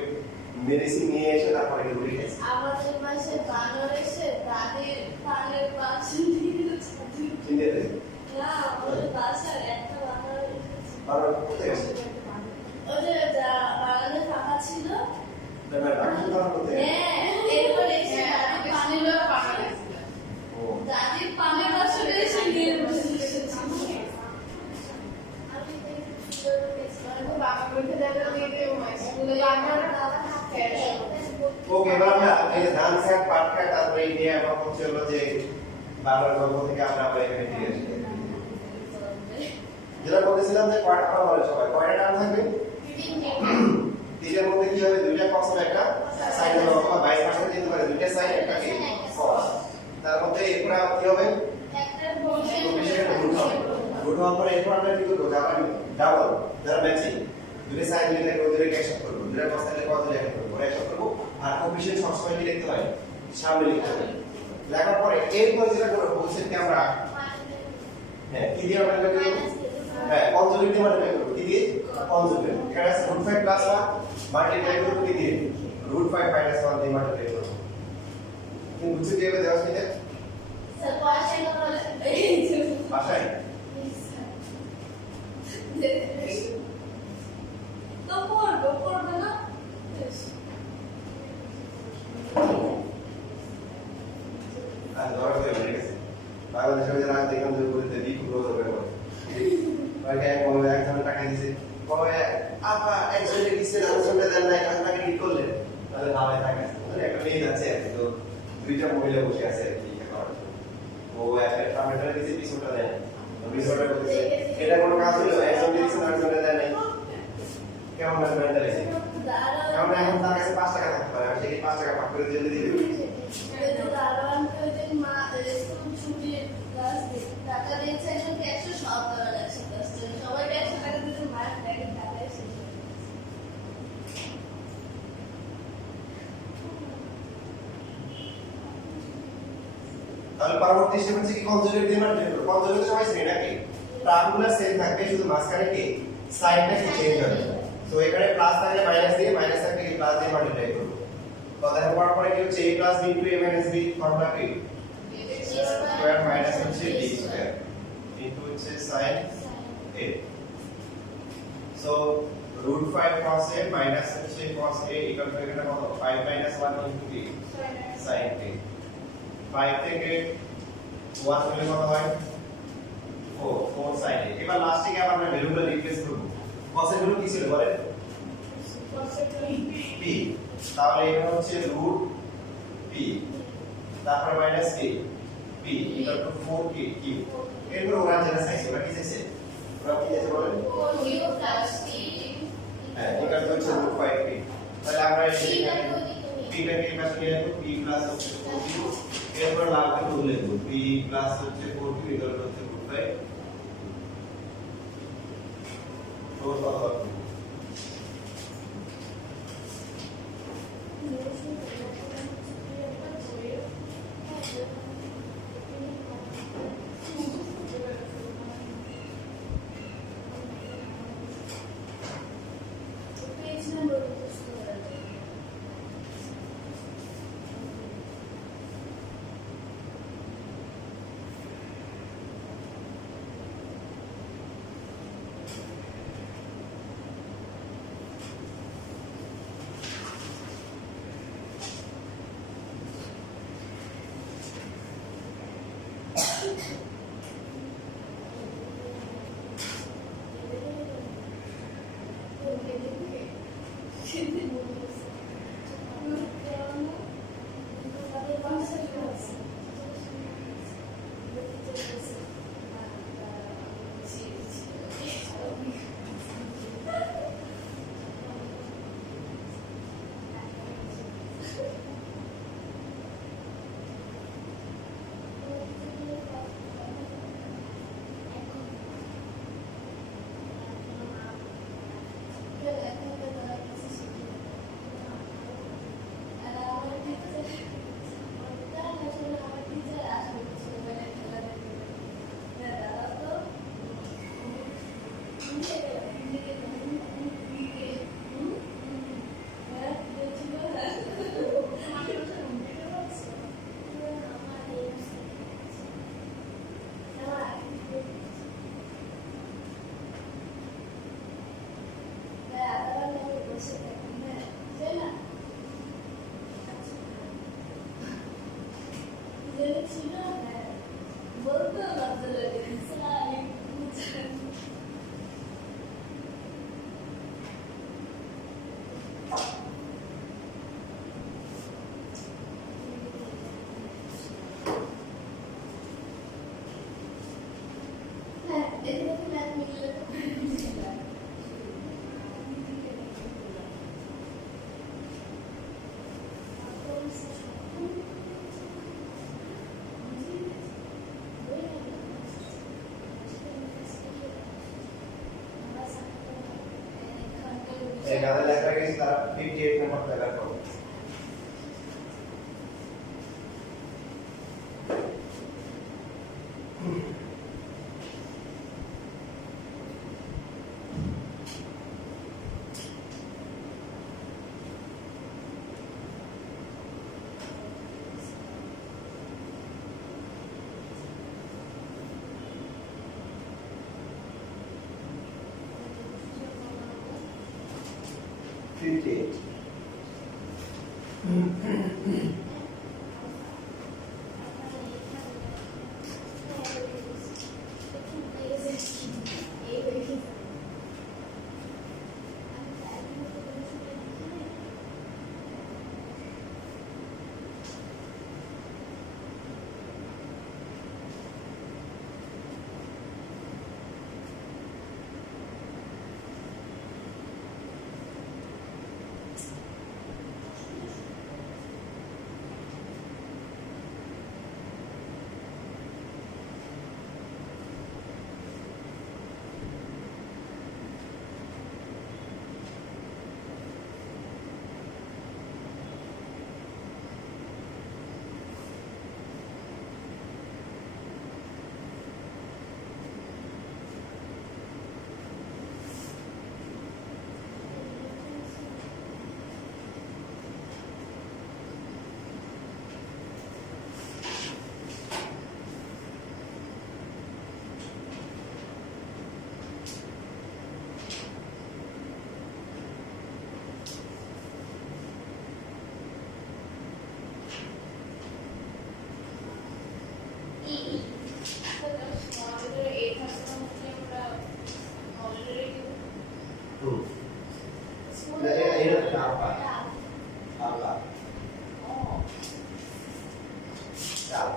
মেডিসিন নিয়ে এসে তারপরে রুটি খাইছে আমাদের পাশে বানর এসে তাদের পানের পাশে দিয়ে চিনতে পেরেছি না আমাদের বাসার একটা বানর এসেছে বানর কোথায় গেছে ওই যে বাগানে ফাঁকা ছিল না ডাক্তার বানর কোথায় হ্যাঁ এরপরে এসে দাদির পানির পাশে ও দাদির পানির পাশে এসে নিয়ে বসেছে ওকে এবার আমরা এই যে ধান শাক পাট শাক তারপরে নিয়ে আমরা হচ্ছে হলো যে বাংলার গল্প থেকে আমরা আবার এখানে ফিরে আসি যেটা বলেছিলাম যে কয়টা আমরা বলে সবাই কয়টা টার্ম থাকবে তিনের মধ্যে কি হবে দুইটা কস একটা সাইন হবে অথবা 22% দিতে পারে দুইটা সাইন একটা কি কস তার মধ্যে এরপর কি হবে একটা বসে রুট হওয়ার পরে এরপর আমরা কি করবো যারা ডাবল যারা ম্যাচিং দুটো সাইন মিলে ওদের অ্যাকশন করব দুটো কস থাকলে কত লেখা করব ওরা অ্যাকশন করব আর কোএফিশিয়েন্ট সবসময় কি লিখতে হয় সামনে লিখতে হবে লেখার পরে এরপর যেটা করব কোএফিশিয়েন্টকে আমরা হ্যাঁ কি দিয়ে আমরা লিখব হ্যাঁ কনজুগেট দিয়ে আমরা লিখব কি দিয়ে কনজুগেট এখানে আছে √5 প্লাস 1 মাল্টিপ্লাই করব কি দিয়ে √5 মাইনাস 1 দিয়ে মাল্টিপ্লাই করব কিন্তু বুঝতে কিভাবে দেওয়া আছে স্যার পয়সা কত এই যে বাসায় তো পড়বে না আর ধরো হয়ে গেছে বাংলাদেশের যারা দেখলাম যে বলতে দিক গ্রোথ হবে ওই এক বড় একজন টাকা দিয়েছে বলে আপা একজনকে দিচ্ছেন আরেকজনকে দেন না টাকা ঠিক করলেন তাহলে ভালো থাকে মানে একটা মেয়ে যাচ্ছে আর কি তো দুইটা মহিলা বসে আছে আর কি ও একটা টমেটো দিয়েছে পিছনটা দেয় পিছনটা বলতেছে এটা কোনো কাজ হলো একজন দিয়েছে আরেকজনকে দেয় নাই কেমন লাগবে এটা দিয়েছে কারণ এখন তার কাছে 5 টাকা থাকতে পারে আমি সেই 5 টাকা ভাগ করে দিয়ে দিই দারোয়ান কইতেন মা স্কুল ছুটি ক্লাস টাকা দিয়েছে একজন 100 সব টাকা লাগছে সবাই 100 টাকা তাহলে পরবর্তী স্টেপ হচ্ছে কি কনজুগেট দিয়ে মাল্টিপ্লাই করব কনজুগেট সবাই সেম নাকি টার্মগুলো সেম থাকবে শুধু মাঝখানে কি সাইনটা কি চেঞ্জ হবে সো এখানে প্লাস থাকলে মাইনাস দিয়ে মাইনাস থাকলে কি প্লাস দিয়ে মাল্টিপ্লাই করব তো দেখো পড়ার পরে কি হচ্ছে a plus b into a minus b formula কি স্কয়ার মাইনাস হচ্ছে b স্কয়ার ইনটু হচ্ছে sin a so √5 cos a minus হচ্ছে cos a ইকুয়াল টু এখানে কত 5 minus 1 into b sin a 5 থেকে 1 হলে কত হয় 4 sin a এবার লাস্টে কি আমরা ভ্যালুগুলো রিপ্লেস করব cos এর ভ্যালু কি ছিল বলেন p তাহলে এটা হচ্ছে রুট p তারপর minus a p equal to 4 k q এরপর ওরা যেটা চাইছে ওরা কি চাইছে ওরা কি চাইছে বলেন হ্যাঁ ইকুয়াল টু হচ্ছে √5 p তাহলে আমরা p টাকে এই পাশে নিয়ে আসবো p প্লাস হচ্ছে 4q এরপর লাভকে তুলে দেব p প্লাস হচ্ছে 4q ইকুয়াল টু হচ্ছে √5 তো কত হবে এখানে লেখা গেছে তারা 58 নম্বর লেখা করো এটা আলফা আলফা চাল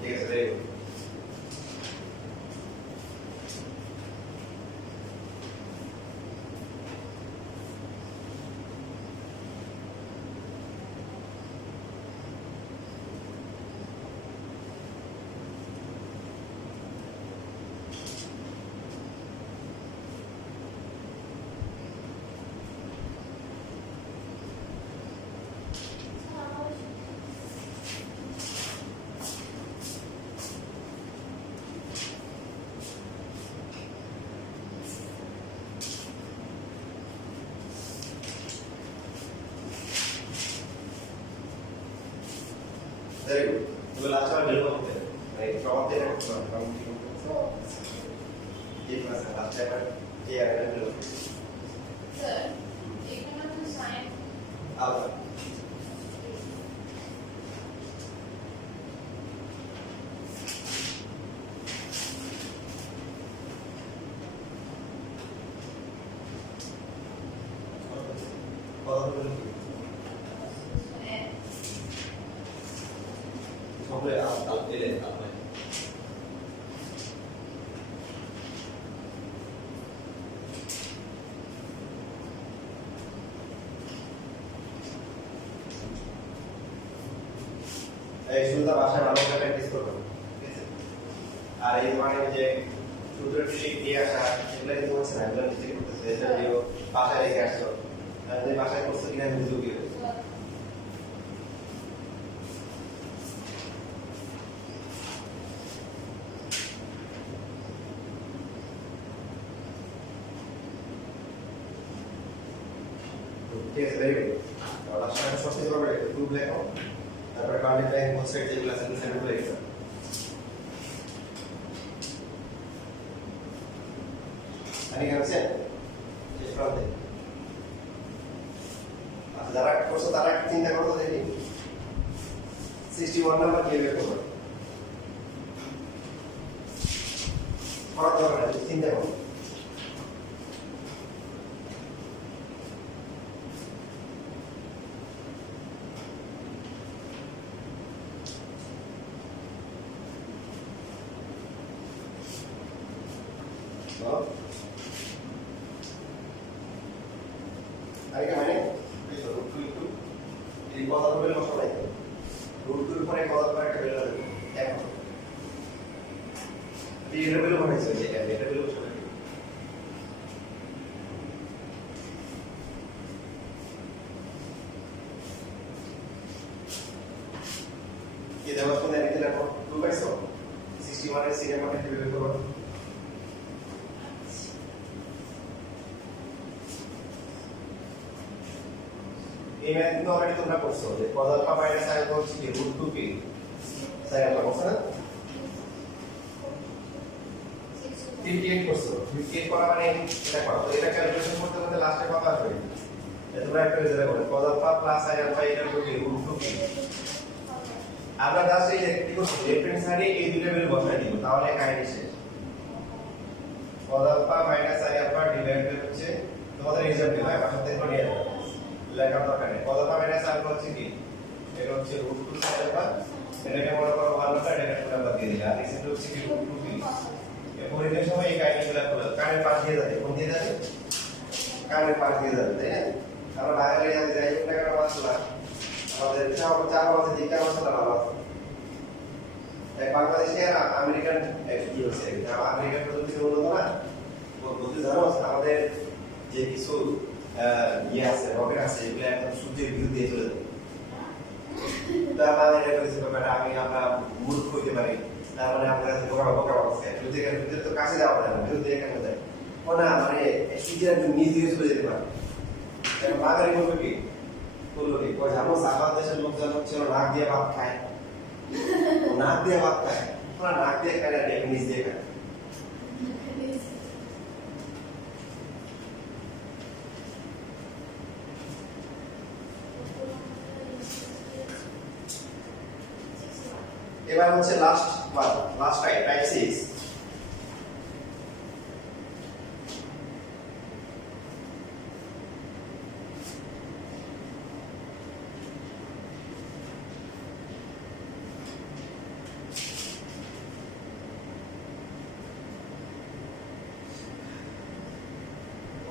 ঠিক আছে very good Very good. Well, last one, little bit there. Right? From there, ठीक है सर लास्ट टाइम ये आ रहा है सर एक मिनट में साइन अब और सबले आप ले लें आप এই শুরুটা ভাষায় ভালো করে প্র্যাকটিস করব ঠিক আছে আর এই মানে যে সূত্রের ট্রিক দিয়ে আসা এগুলো কিন্তু হচ্ছে না এগুলো নিজে করতেছে এটা দিও ভাষায় রেখে আসছো আর এই ভাষায় করছো কিনা বুঝো কি ঠিক আছে ভেরি গুড আর ভাষায় সবচেয়ে বড় একটা গ্রুপ লেখো তারপর কাউন্টিং লাইন কোন সাইড যেগুলো আছে সেগুলো লিখো আমি কাছে শেষ প্রান্তে আচ্ছা যারা করছো তারা চিন্তা করো তো দেখি 61 নাম্বার কি বের করবে পড়া দরকার নেই চিন্তা করো আরে মানে এই তো রুট 2 এই কথা বলে মশলা নাই রুট 2 এর পরে কথা বলে একটা বেলা দেব এখন এই লেভেল বানাইছে এটা লেভেল বসে কি দেওয়া শুনে নিতে লাগো 2 পাইছো 61 এর সিরিয়াল মানে কিভাবে করব এই ম্যাথ কিন্তু অলরেডি তোমরা করছো যে cos আলফা মাইনাস সাইন করছি কি √2p সাইন আলফা করছ না 58 করছো 58 করা মানে এটা করো তো এটা ক্যালকুলেশন করতে করতে লাস্টে কত আসবে তোমরা একটা রেজাল্ট করো cos alpha plus sin alpha এটা কি √2 কি আমরা জাস্ট এই কি করছি লেফট হ্যান্ড সাইডে এই দুটো ভ্যালু বসাই দিব তাহলে কাহিনী শেষ cos alpha minus sin alpha divided হচ্ছে তোমাদের রিজাল্ট হয় আমার সাথে করে নিয়ে যাবে লেখা দরকার নেই cos আলফা মাইনাস আলফা হচ্ছে কি এটা হচ্ছে √2 sin আলফা এটাকে মনে করো 1 নাম্বার এটা পুরো বাদ দিয়ে দিলা আর এখানে হচ্ছে কি √2 কি এই পরিবেশ সময় এই কাহিনীগুলো পুরো কানের পাশ দিয়ে যাবে কোন দিয়ে যাবে কানের পাশ দিয়ে যাবে তাই না আমরা বাইরে যাই যাই ওটা একটা মাসলা আমাদের চার মাসে দিকে মাসলা ভালো এই বাংলাদেশে আর আমেরিকান কি হচ্ছে আমেরিকান প্রযুক্তি উন্নত না বলতে জানো আমাদের যে কিছু ইয়ে আছে রকেট আছে এগুলো একদম সূর্যের বিরুদ্ধে চলে যায় তা মানে এটা কিছু ব্যাপার আমি আমরা মূর্খ হইতে পারি তার মানে আমরা বোকা বোকা অবস্থা বিরুদ্ধে তো কাছে যাওয়া যায় না বিরুদ্ধে এখানে যায় ও না মানে সূর্যের একদম নিচ দিয়ে চলে যেতে পারে এখন বাঙালি বলবে কি বললো কি ওই আমার সাহাবাদ দেশের লোকজন হচ্ছে নাক দিয়ে ভাত খায় নাক দিয়ে ভাত খায় ওরা নাক দিয়ে খায় না নিচ দিয়ে খায় এবার হচ্ছে লাস্ট টাইপ 6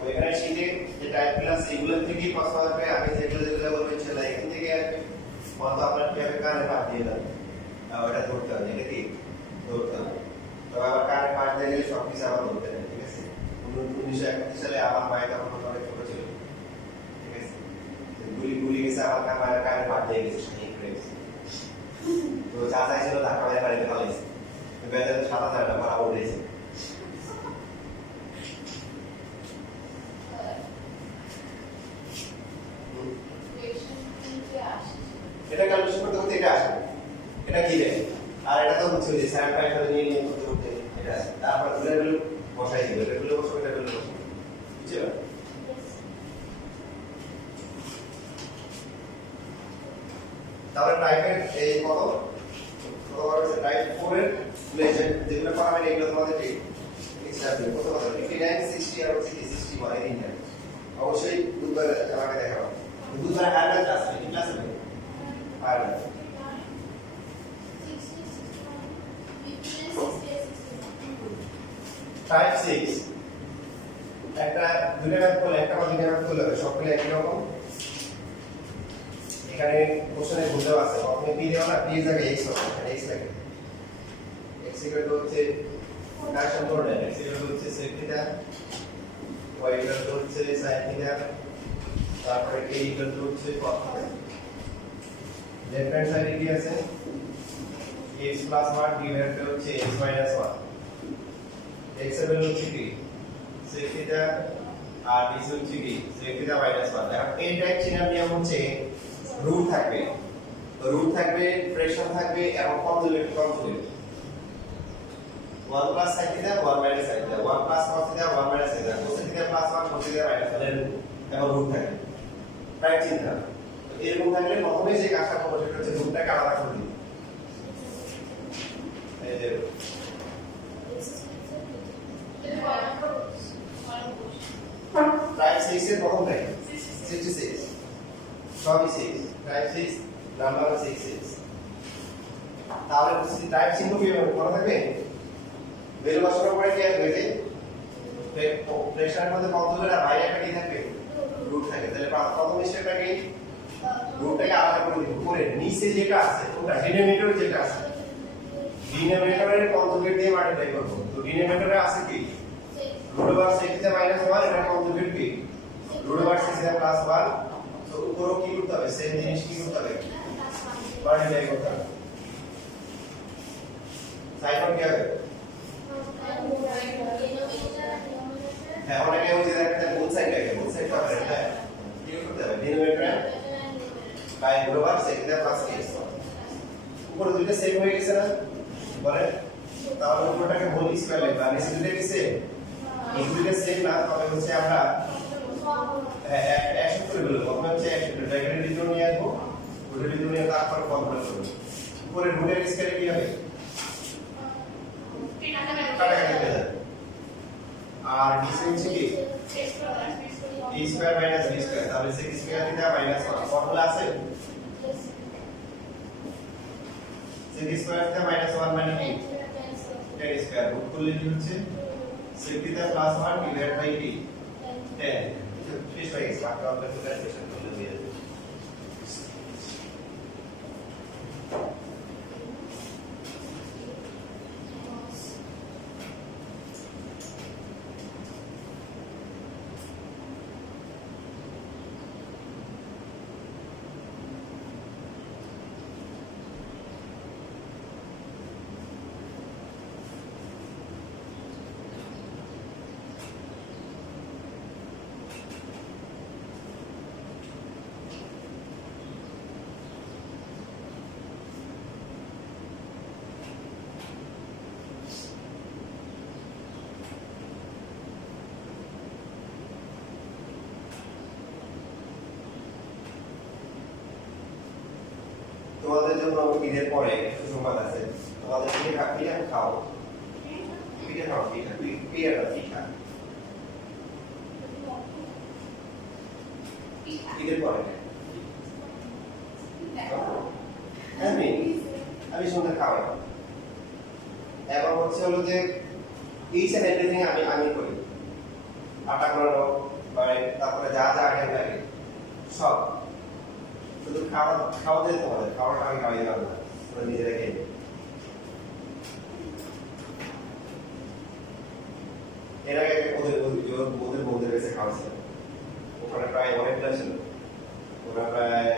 এখানে শীটে যে টাইপগুলো আছে এগুলো থেকেই প্রশ্ন আসবে আমি যেগুলো বলবো ইনশাআল্লাহ এখান থেকে আসবে কত আপনার কিভাবে কানে পাঠ দিয়ে দেবেন ওটা ধরতে হবে এটা কি ধরতে হবে তবে আবার কানে পাঠ দিয়ে গেলে সব কিছু আবার ধরতে হবে ঠিক আছে 1931 সালে আমার মায়ের তখন অনেক ছোট ছিল ঠিক আছে গুলি গেছে আমার কানে পাঠ দিয়ে গেছে শাহিন করে গেছে তো যা চাইছিল ঢাকা বাইরে বাড়িতে পালাইছে বেদের ৭,০০০ টাকা ভাড়া উঠেছে এটা ক্যালকুলেশন করতে করতে এটা আসবে এটা কি রে আর এটা তো হচ্ছে যে স্যার ফাইল করে নিয়ে করতে করতে এটা আসে তারপর ভ্যালু বসাই দিবে ভ্যালু বসাই এটা ভ্যালু বসাই বুঝছো তাহলে টাইপের এই কত বার হচ্ছে টাইপ 4 এর লেজেন্ড যেগুলো পাবেন এগুলো তোমাদের ঠিক এক্সট্রা দিবে কত কত 59 60 আর 61 এই তিনটা অবশ্যই বুধবার আমাকে দেখাবো বুধবার আলাদা ক্লাস কি ক্লাস হবে আলাদা টাইপ 6 একটা দুইটা ম্যাথ করলে একটা বা দুইটা ম্যাথ করলে হবে সবগুলো একই রকম এখানে কোশ্চেনে বুঝাও আছে প্রথমে p দেওয়া না p এর জায়গায় x হবে এখানে x লাগে x ইকুয়াল টু হচ্ছে কারেকশন করে নেন x ইকুয়াল টু হচ্ছে sec theta y equal to হচ্ছে sin থিটা তারপরে k ইকুয়াল টু হচ্ছে cos থিটা লেফট হ্যান্ড সাইডে কি আছে x প্লাস 1 ডিভাইডেড হচ্ছে x মাইনাস 1 x এর ভ্যালু হচ্ছে কি sec থিটা আর x হচ্ছে কি sec থিটা মাইনাস 1 এখন এই টাইপ চিহ্নের নিয়ম হচ্ছে রুট থাকবে প্রেশার থাকবে এবং conjugate 1 plus sin theta 1 minus sin theta 1 plus cos theta 1 minus sin theta cos theta plus 1 cos theta minus 1 এবং রুট থাকবে টাইপ চিহ্ন এরকম থাকলে প্রথমে যে কাজটা করব সেটা হচ্ছে রুটটাকে আলাদা করে দিই এই যে টাইপ 6 এর প্রথম টাইপ 66 সবই 6 টাইপ 6 নাম্বার 66 তাহলে টাইপ চিহ্ন কি মনে থাকবে ভ্যালু বসানোর পরে কি আসবে যে প্রেশারের মধ্যে কতগুলো আর বাইরে একটা কি থাকবে রুট থাকে তাহলে প্রথম স্টেপটা কি রুটটাকে আলাদা করে দিব করে নিচে যেটা আছে ওটা ডিনোমিনেটর যেটা আছে ডিনোমিনেটরের কনজুগেট দিয়ে মাল্টিপ্লাই করব তো ডিনোমিনেটরে আছে কি root over sec theta minus 1 এটা কনজুগেট কি root over sec theta plus 1 তো উপরও কি করতে হবে সেম জিনিস কি করতে হবে মাল্টিপ্লাই করতে হবে সাইন কি হবে হ্যাঁ অনেকে ওই যে একটা বোথ সাইড লাগে বোথ সাইড পাবে এটা কি করতে হবে ডিনোমিনেটরে by root over sec theta plus x উপরে দুইটা সেম হয়ে গেছে না বলেন তাহলে উপরটাকে হোল স্কয়ার লিখবা নিচে দিলে কি সেম এই দুইটা সেম না তবে হচ্ছে আমরা একশো করে বলবো প্রথমে হচ্ছে একশো ব্র্যাকেটের ভিতর নিয়ে আসবো রুটের ভিতর নিয়ে তারপর ফর্মুলা করবো উপরে রুটের স্কয়ারে কি হবে কাটাকাটি হয়ে যাবে আর নিচে হচ্ছে কি a square minus b square তাহলে sec square theta minus 1 formula আছে sec স্কয়ার থিটা মাইনাস 1 মানে কি tan স্কয়ার রুট করলে কি হচ্ছে sec theta plus 1 divide by কি 10 শেষ হয়ে গেছে বাকি আমরা ক্যালকুলেশন করলে হয়ে যাবে তোমাদের জন্য ঈদের পরে কিছু সংবাদ আছে তোমাদের পিঠা খাও পিঠা খাও পিঠা ঈদের পরে আমি সন্ধ্যা খাওয়াই এবার হচ্ছে হলো যে ইচ এন্ড এভরিথিং আমি করি আটা করানো তারপরে যা যা আইটেম লাগে সব শুধু খাওয়া দিতে হবে খাওয়াটা আমি খাওয়াই পারবো না তোমরা নিজেরা খেয়ে এর আগে ওদের বউদের কাছে খাওয়াছিলাম ওখানে প্রায় অনেকটা ছিল ওরা প্রায়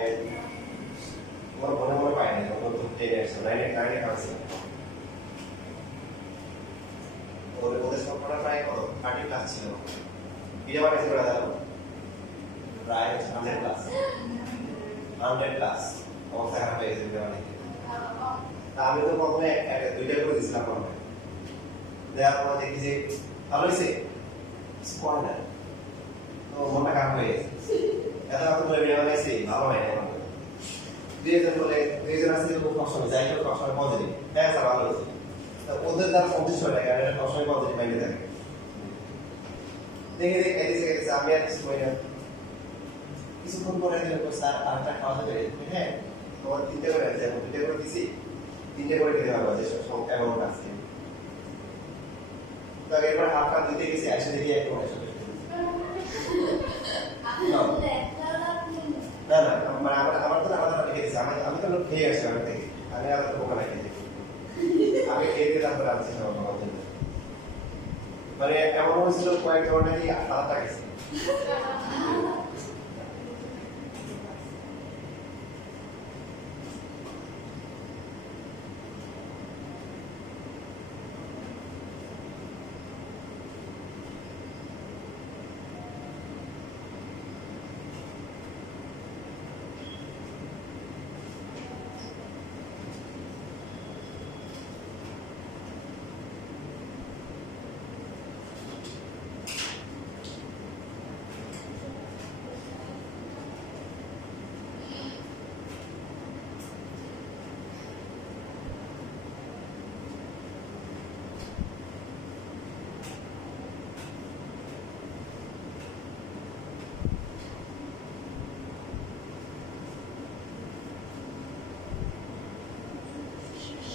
তোমার মনে পায়নি তখন তো টেনে আসছে নাইনে খাওয়াছিলাম ওদের সবকটা প্রায় কত 30 ক্লাস ছিল এটা বানিয়েছে ওরা জানো প্রায় 100 ক্লাস 100 ক্লাস অবস্থা খারাপ হয়ে গেছে অনেক আমি তো প্রথমে দুইটা করে দিয়েছিলাম প্রথমে দেওয়ার পর দেখি যে ভালো হয়েছে স্পয়লার তো মনটা খারাপ হয়ে গেছে এত এত করে বিয়ে বানাইছি ভালো হয় না দুইজন আছে খুব সবসময় যাই হোক সবসময় পজিটিভ হ্যাঁ স্যার ভালো হয়েছে ওদের দ্বারা সন্তুষ্ট হয়ে থাকে আর এটা সবসময় পজিটিভ মাইন্ডে থাকে দেখে দেখে আমি আর কিছু করি না কিছুক্ষণ পরে দিলে স্যার আরেকটা খাওয়া যাবে হ্যাঁ তোমার 3টে করে আছে এখন 2টে করে দিছি 3টে করে দিতে পারবো যে সব অ্যামাউন্ট আছে তো এরপর হাফ কাপ দিতে গেছি এসে দেখি এক করে সব না না মানে আমার তো আমাদের লিখে দিয়েছে আমি তো খেয়ে আসছি আমার থেকে আমি আর তো বোকা লাগিয়ে আমি খেয়ে দিয়ে তারপরে আসছি সব আমার জন্য মানে এমন হয়েছিল কয়েক ধরনের আলাদা গেছে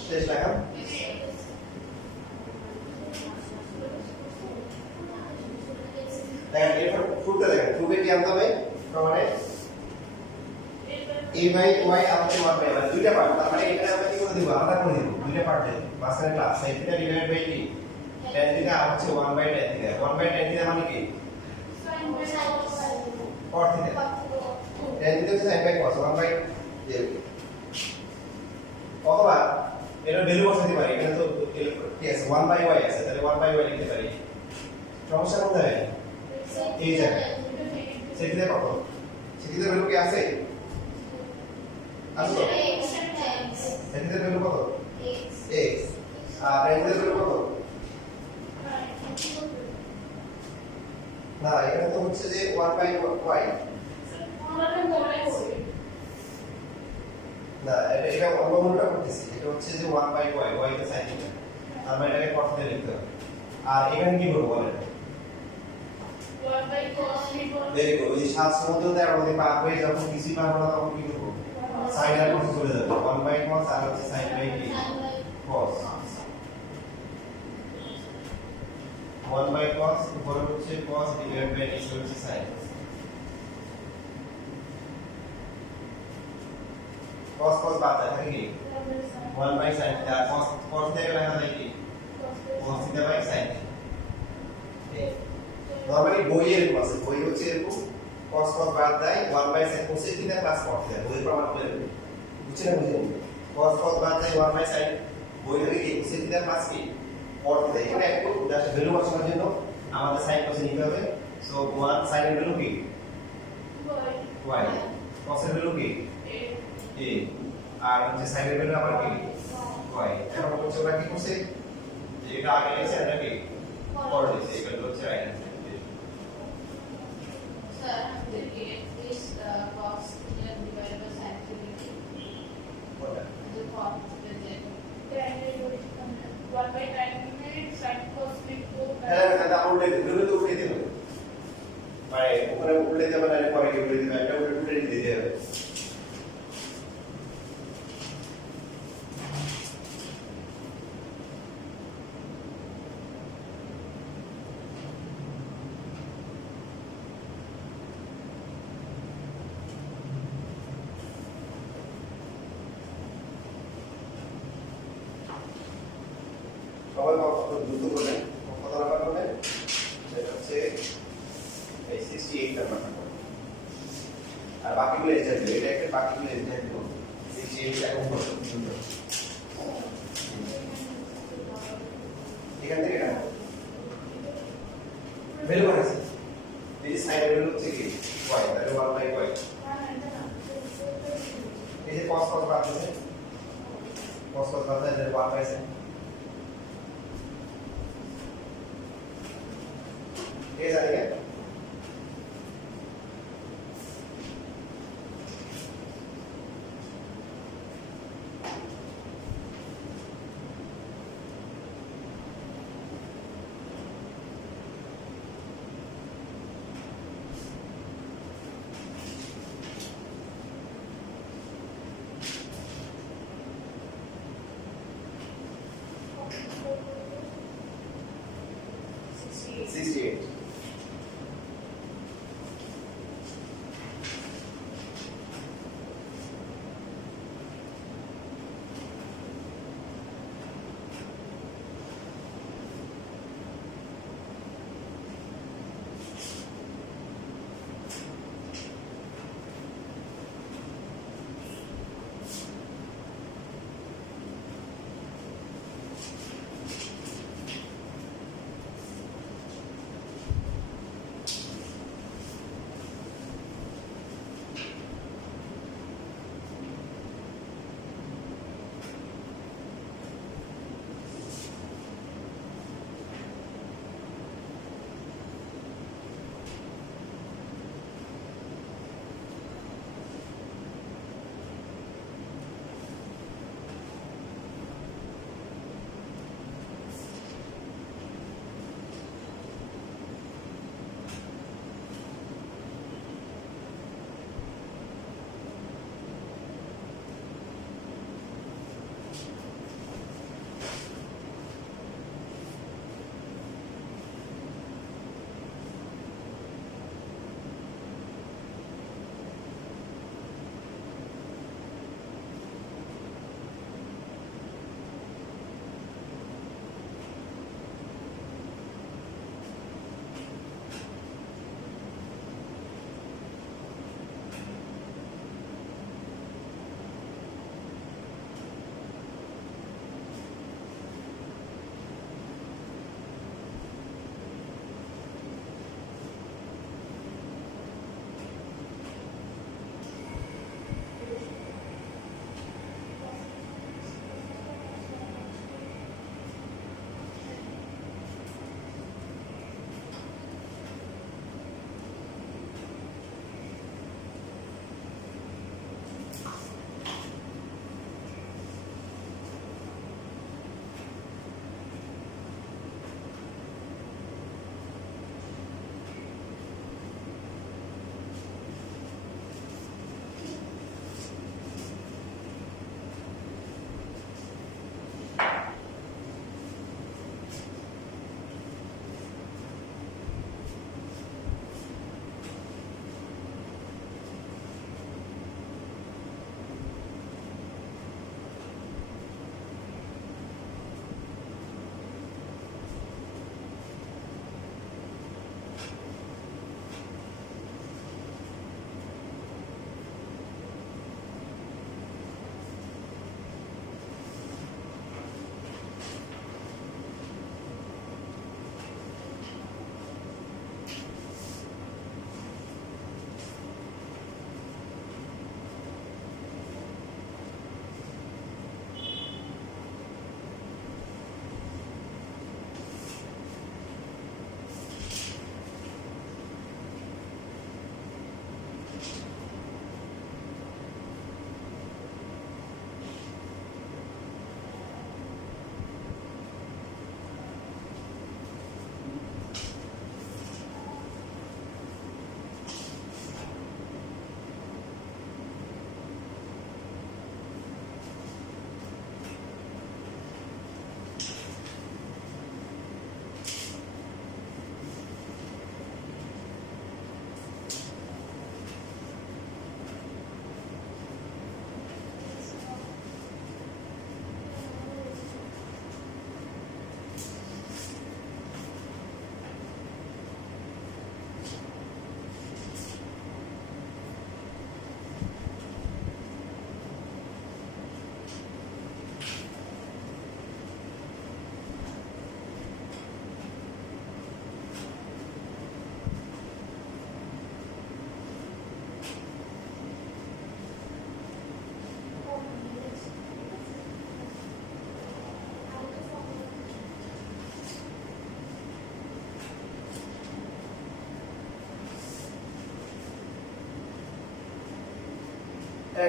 শেষ লেখা দেখেন এরপর প্রুফটা দেখেন প্রুফে কি আনতে হবে মানে a বাই y আমাদের 1 বাই মানে দুইটা পার্ট তার মানে এখানে আমরা কি করে দিব আলাদা করে দিব দুইটা পার্ট দেব মাঝখানে class sin theta divide by কি tan থিটা হচ্ছে 1 by tan theta 1 by tan theta মানে কি cos থিটা tan থিটা হচ্ছে sin বাই cos 1 বাই অথবা এটা ভ্যালু বসাতে পারি এখানে তো কি আছে 1 বাই y আছে তাহলে 1 বাই y লিখতে পারি সমস্যা কোথায় এই জায়গায় সেটিতে কত সেটিতে ভ্যালু কি আছে আছে তো সেটিতে ভ্যালু কত x আর এখানে কত? না এখানে তো হচ্ছে যে 1 বাই y। না এটা অন্যটা করতেছি, এটা হচ্ছে যে 1 বাই y, y কে sin থিটা, তার মানে এটাকে cos দিয়ে লিখতে হবে। আর এখানে কি করব বলেন? 1 বাই cos লিখব। Very good. ওই 7 সমুদ্র দিয়ে আমাদের পার হয়ে যখন কিছুই পারবো না তখন কি করব? sin আর cos চলে যাবে। 1 বাই cos আর হচ্ছে sin বাই কি? cos। 1 বাই cos উপরে হচ্ছে cos ডিভাইড বাই নিচে হচ্ছে sin। cos cos বাদ দেয় থাকে কি? 1 by sin theta. cos cos থেকে লেখা যায় কি? cos theta by sin theta. Normally বই এরকম আছে, বই হচ্ছে এরকম cos cos বাদ দেয় 1 by sin cos theta plus cos theta. বই প্রমাণ করে দেবে, বুঝছেন না? বুঝেন? cos cos বাদ দেয় 1 বাই sin, বই থেকে কি cos থিটা প্লাস কি cos থিটা। এখানে একটু জাস্ট ভ্যালু বসানোর জন্য আমাদের sin cos নিতে হবে। সো 1 sin এর ভ্যালু কি? y। cos এর ভ্যালু কি? a। আর হচ্ছে sin এর ভ্যালু আবার কি? y। এখন হচ্ছে ওরা কি করছে, যে এটা আগে লিখছে এটা কি পরে লিখছে, এটা হচ্ছে right answer. Sir, this cos theta divided by sin theta. কোনটা? The cos theta. 1 by tan sin cos লিখবো। হ্যাঁ এটা উল্টে দিলে তো উল্টে দিবে, মানে ওখানে উল্টে যাবে না, পরে কি উল্টে দিবে, এটা উল্টে দিতে হবে। সবাই দ্রুত করলেন, কত নাম্বার করলেন? সেটা হচ্ছে এই 68 নাম্বার করলেন। আর বাকিগুলো এসে যাবে, এটা একটা বাকিগুলো এসে যাবে 68 এখন পর্যন্ত। এখান থেকে না ভ্যালু বানাইছে, এই সাইড ভ্যালু হচ্ছে কি y, তাহলে 1 বাই y। এই যে cos cos বাদ দিয়েছে, cos cos বাদ দিলে 1 বাই sin। ये जाएगा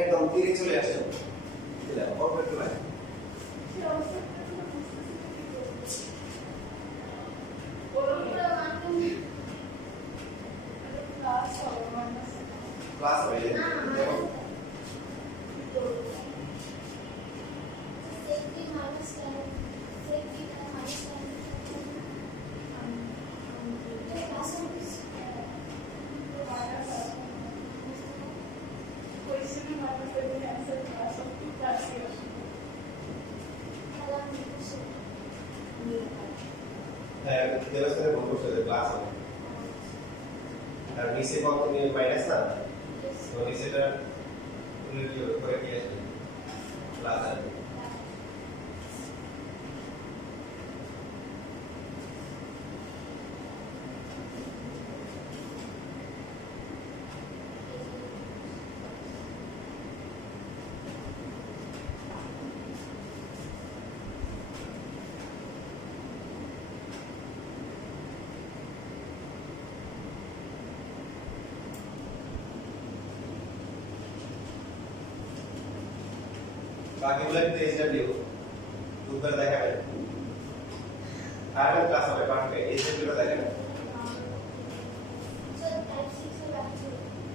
একদম তীরে চলে আসছে দিলাম অল্প একটু লাগে ক্লাস হবে দেখো হ্যাঁ দেবস্থলে ভুল করছে ক্লাস হবে আর নিচে কত নিয়ে মাইনাস না তো নিচেটা উল্লেখ করে কি আসবে ক্লাস আসবে বাকিগুলো একটু এসডব্লিউ গ্রুপ করে দেখাবেন আর একটা ক্লাস হবে পার্টে এসডব্লিউটা দেখাবেন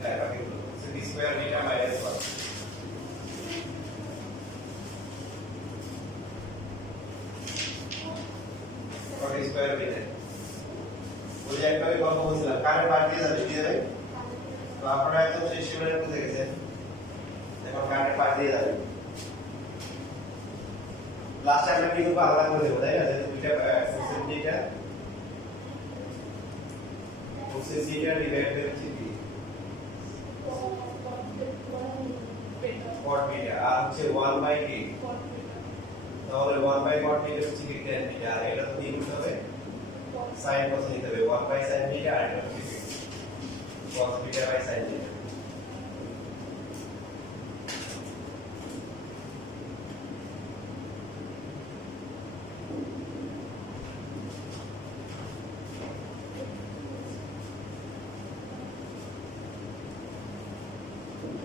হ্যাঁ বাকিগুলো সি স্কয়ার বিটা মাইনাস 1 কত স্কয়ার বিটা ওই যে একটা গল্প বলছিলাম কারেন্ট পার দিয়ে যাবে দিয়ে যাবে তো আপনারা একদম শেষ সীমানায় বুঝে গেছেন এখন কারেন্ট পার দিয়ে যাবে লাস্ট আমরা কি করব আলাদা করে দেব তাই না যেহেতু দুইটা কোসেন থিটা ডিভাইড বাই হচ্ছে কি cot বিটা আর হচ্ছে 1 বাই কি তাহলে 1 বাই cot বিটা হচ্ছে কি tan বিটা আর এটা তো কি করতে হবে sin cos নিতে হবে 1 বাই sin বিটা আর এটা হচ্ছে cos beta by sin beta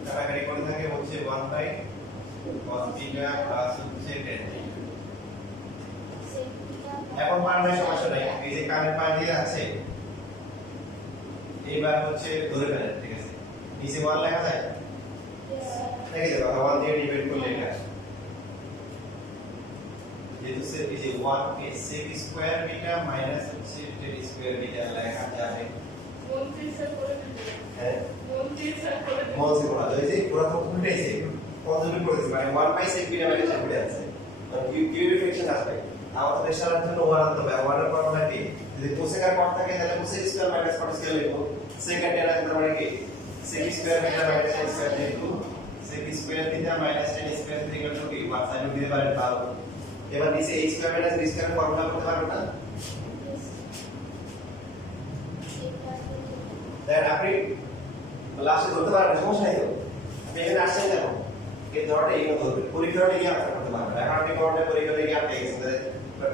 কাটাকাটি করে থাকে হচ্ছে 1 বাই cos বিটা প্লাস হচ্ছে tan বিটা এখন পারলে সমস্যা নাই এই যে কারেন্ট পার দিয়ে আছে এইবার হচ্ছে ধরে ফেলেন ঠিক আছে নিচে 1 লেখা যায় দেখে দাও 1 দিয়ে ডিভাইড করলে এটা যেহেতু সে এই যে 1 কে sec স্কয়ার বিটা মাইনাস হচ্ছে tan স্কয়ার বিটা লেখা যাবে কোন ফিক্সার করে দিতে হ্যাঁ কোন ফিক্সার করে দিতে মনে করা যায় যে পুরো উল্টাইছে পজিটিভ করেছে মানে 1 বাই sec বিটা মাইনাস করে আছে মানে কিউবিফিকেশন আসবে আমাদের প্রেসারের জন্য 1 আনতে হবে 1 এর ফর্মুলা কি যদি কোসেক আর কট থাকে তাহলে কোসেক স্কয়ার মাইনাস কট স্কয়ার লিখব sec আর tan আসবে মানে কি sec square beta minus tan square লিখব sec square beta minus tan square equal two কি 1 sin দিতে পারেন তাও এবার নিচে a square minus b square formula করতে পারবেন না দেন আপনি লাস্টে ধরতে পারবেন সমস্যা নেই তো আপনি এখানে আসছেন কেন এই ধরটা এই ধরবে পরীক্ষাটা নিয়ে আপনি করতে পারবেন এখন আপনি কোনটা পরীক্ষা নিয়ে আপনি গেছেন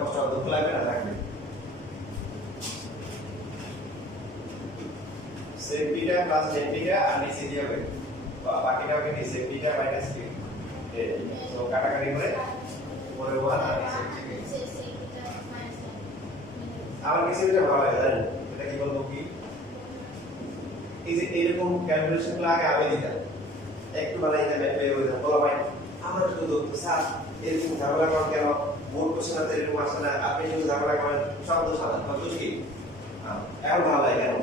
কষ্ট দুঃখ লাগবে না থাকবে sec beta plus tan beta আর নিচে দিয়ে হবে বাকিটা হবে কি sec বিটা মাইনাস কি তো কাটাকাটি করে পরে 1 আর নিচে হচ্ছে কি আমার কিছু এটা ভালো লাগে জানেন এটা কি বলবো কি এই যে এরকম ক্যালকুলেশন গুলো আগে আমি দিতাম একটু বানাইতে ম্যাথে হয়ে যেত বলা ভাই আমার শুধু তো স্যার এরকম ঝামেলা করেন কেন বোর্ড কোশ্চেন আছে এরকম আসে না আপনি যদি ঝামেলা করেন সব দোষ আলাদা কত কি এখন ভালো লাগে কেন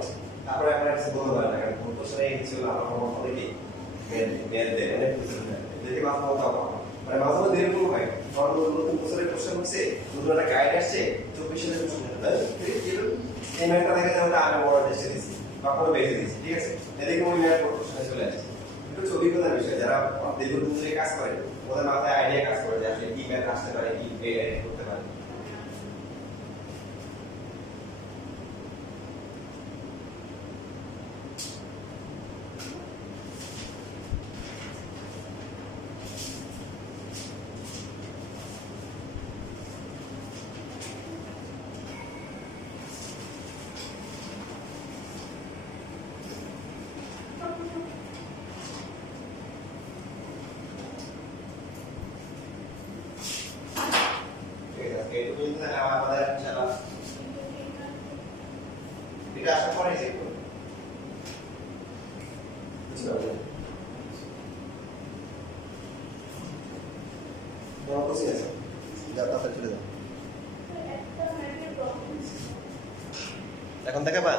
তারপরে আপনার কাছে বলতে পারেন না কারণ বোর্ড কোশ্চেন এই ছিল আমার মনে হয় কি ম্যাথ দেয় অনেক কিছু দেখে মাথা মতো মানে মাঝে মধ্যে এরকম হয় নতুন বছরের কোশ্চেন হচ্ছে নতুন একটা গাইড আসছে 24 সালের কোশ্চেন এই ম্যাথটা দেখে যাবে আমি বড় টেস্টে দিচ্ছি কখনো বেঁচে দিচ্ছি ঠিক আছে এরকম ওই ম্যাথ কোশ্চেনে চলে আসছে একটু অভিজ্ঞতার বিষয় যারা দীর্ঘদিন ধরে কাজ করে ওদের মাথায় আইডিয়া কাজ করে যে আসলে কি ম্যাথ আসতে পারে কি করতে পারে বুঝতে পারবে তোমার কাছে আছে যা তাড়াতাড়ি চলে যাও একটা ম্যাথের প্রবলেম এখন দেখাবা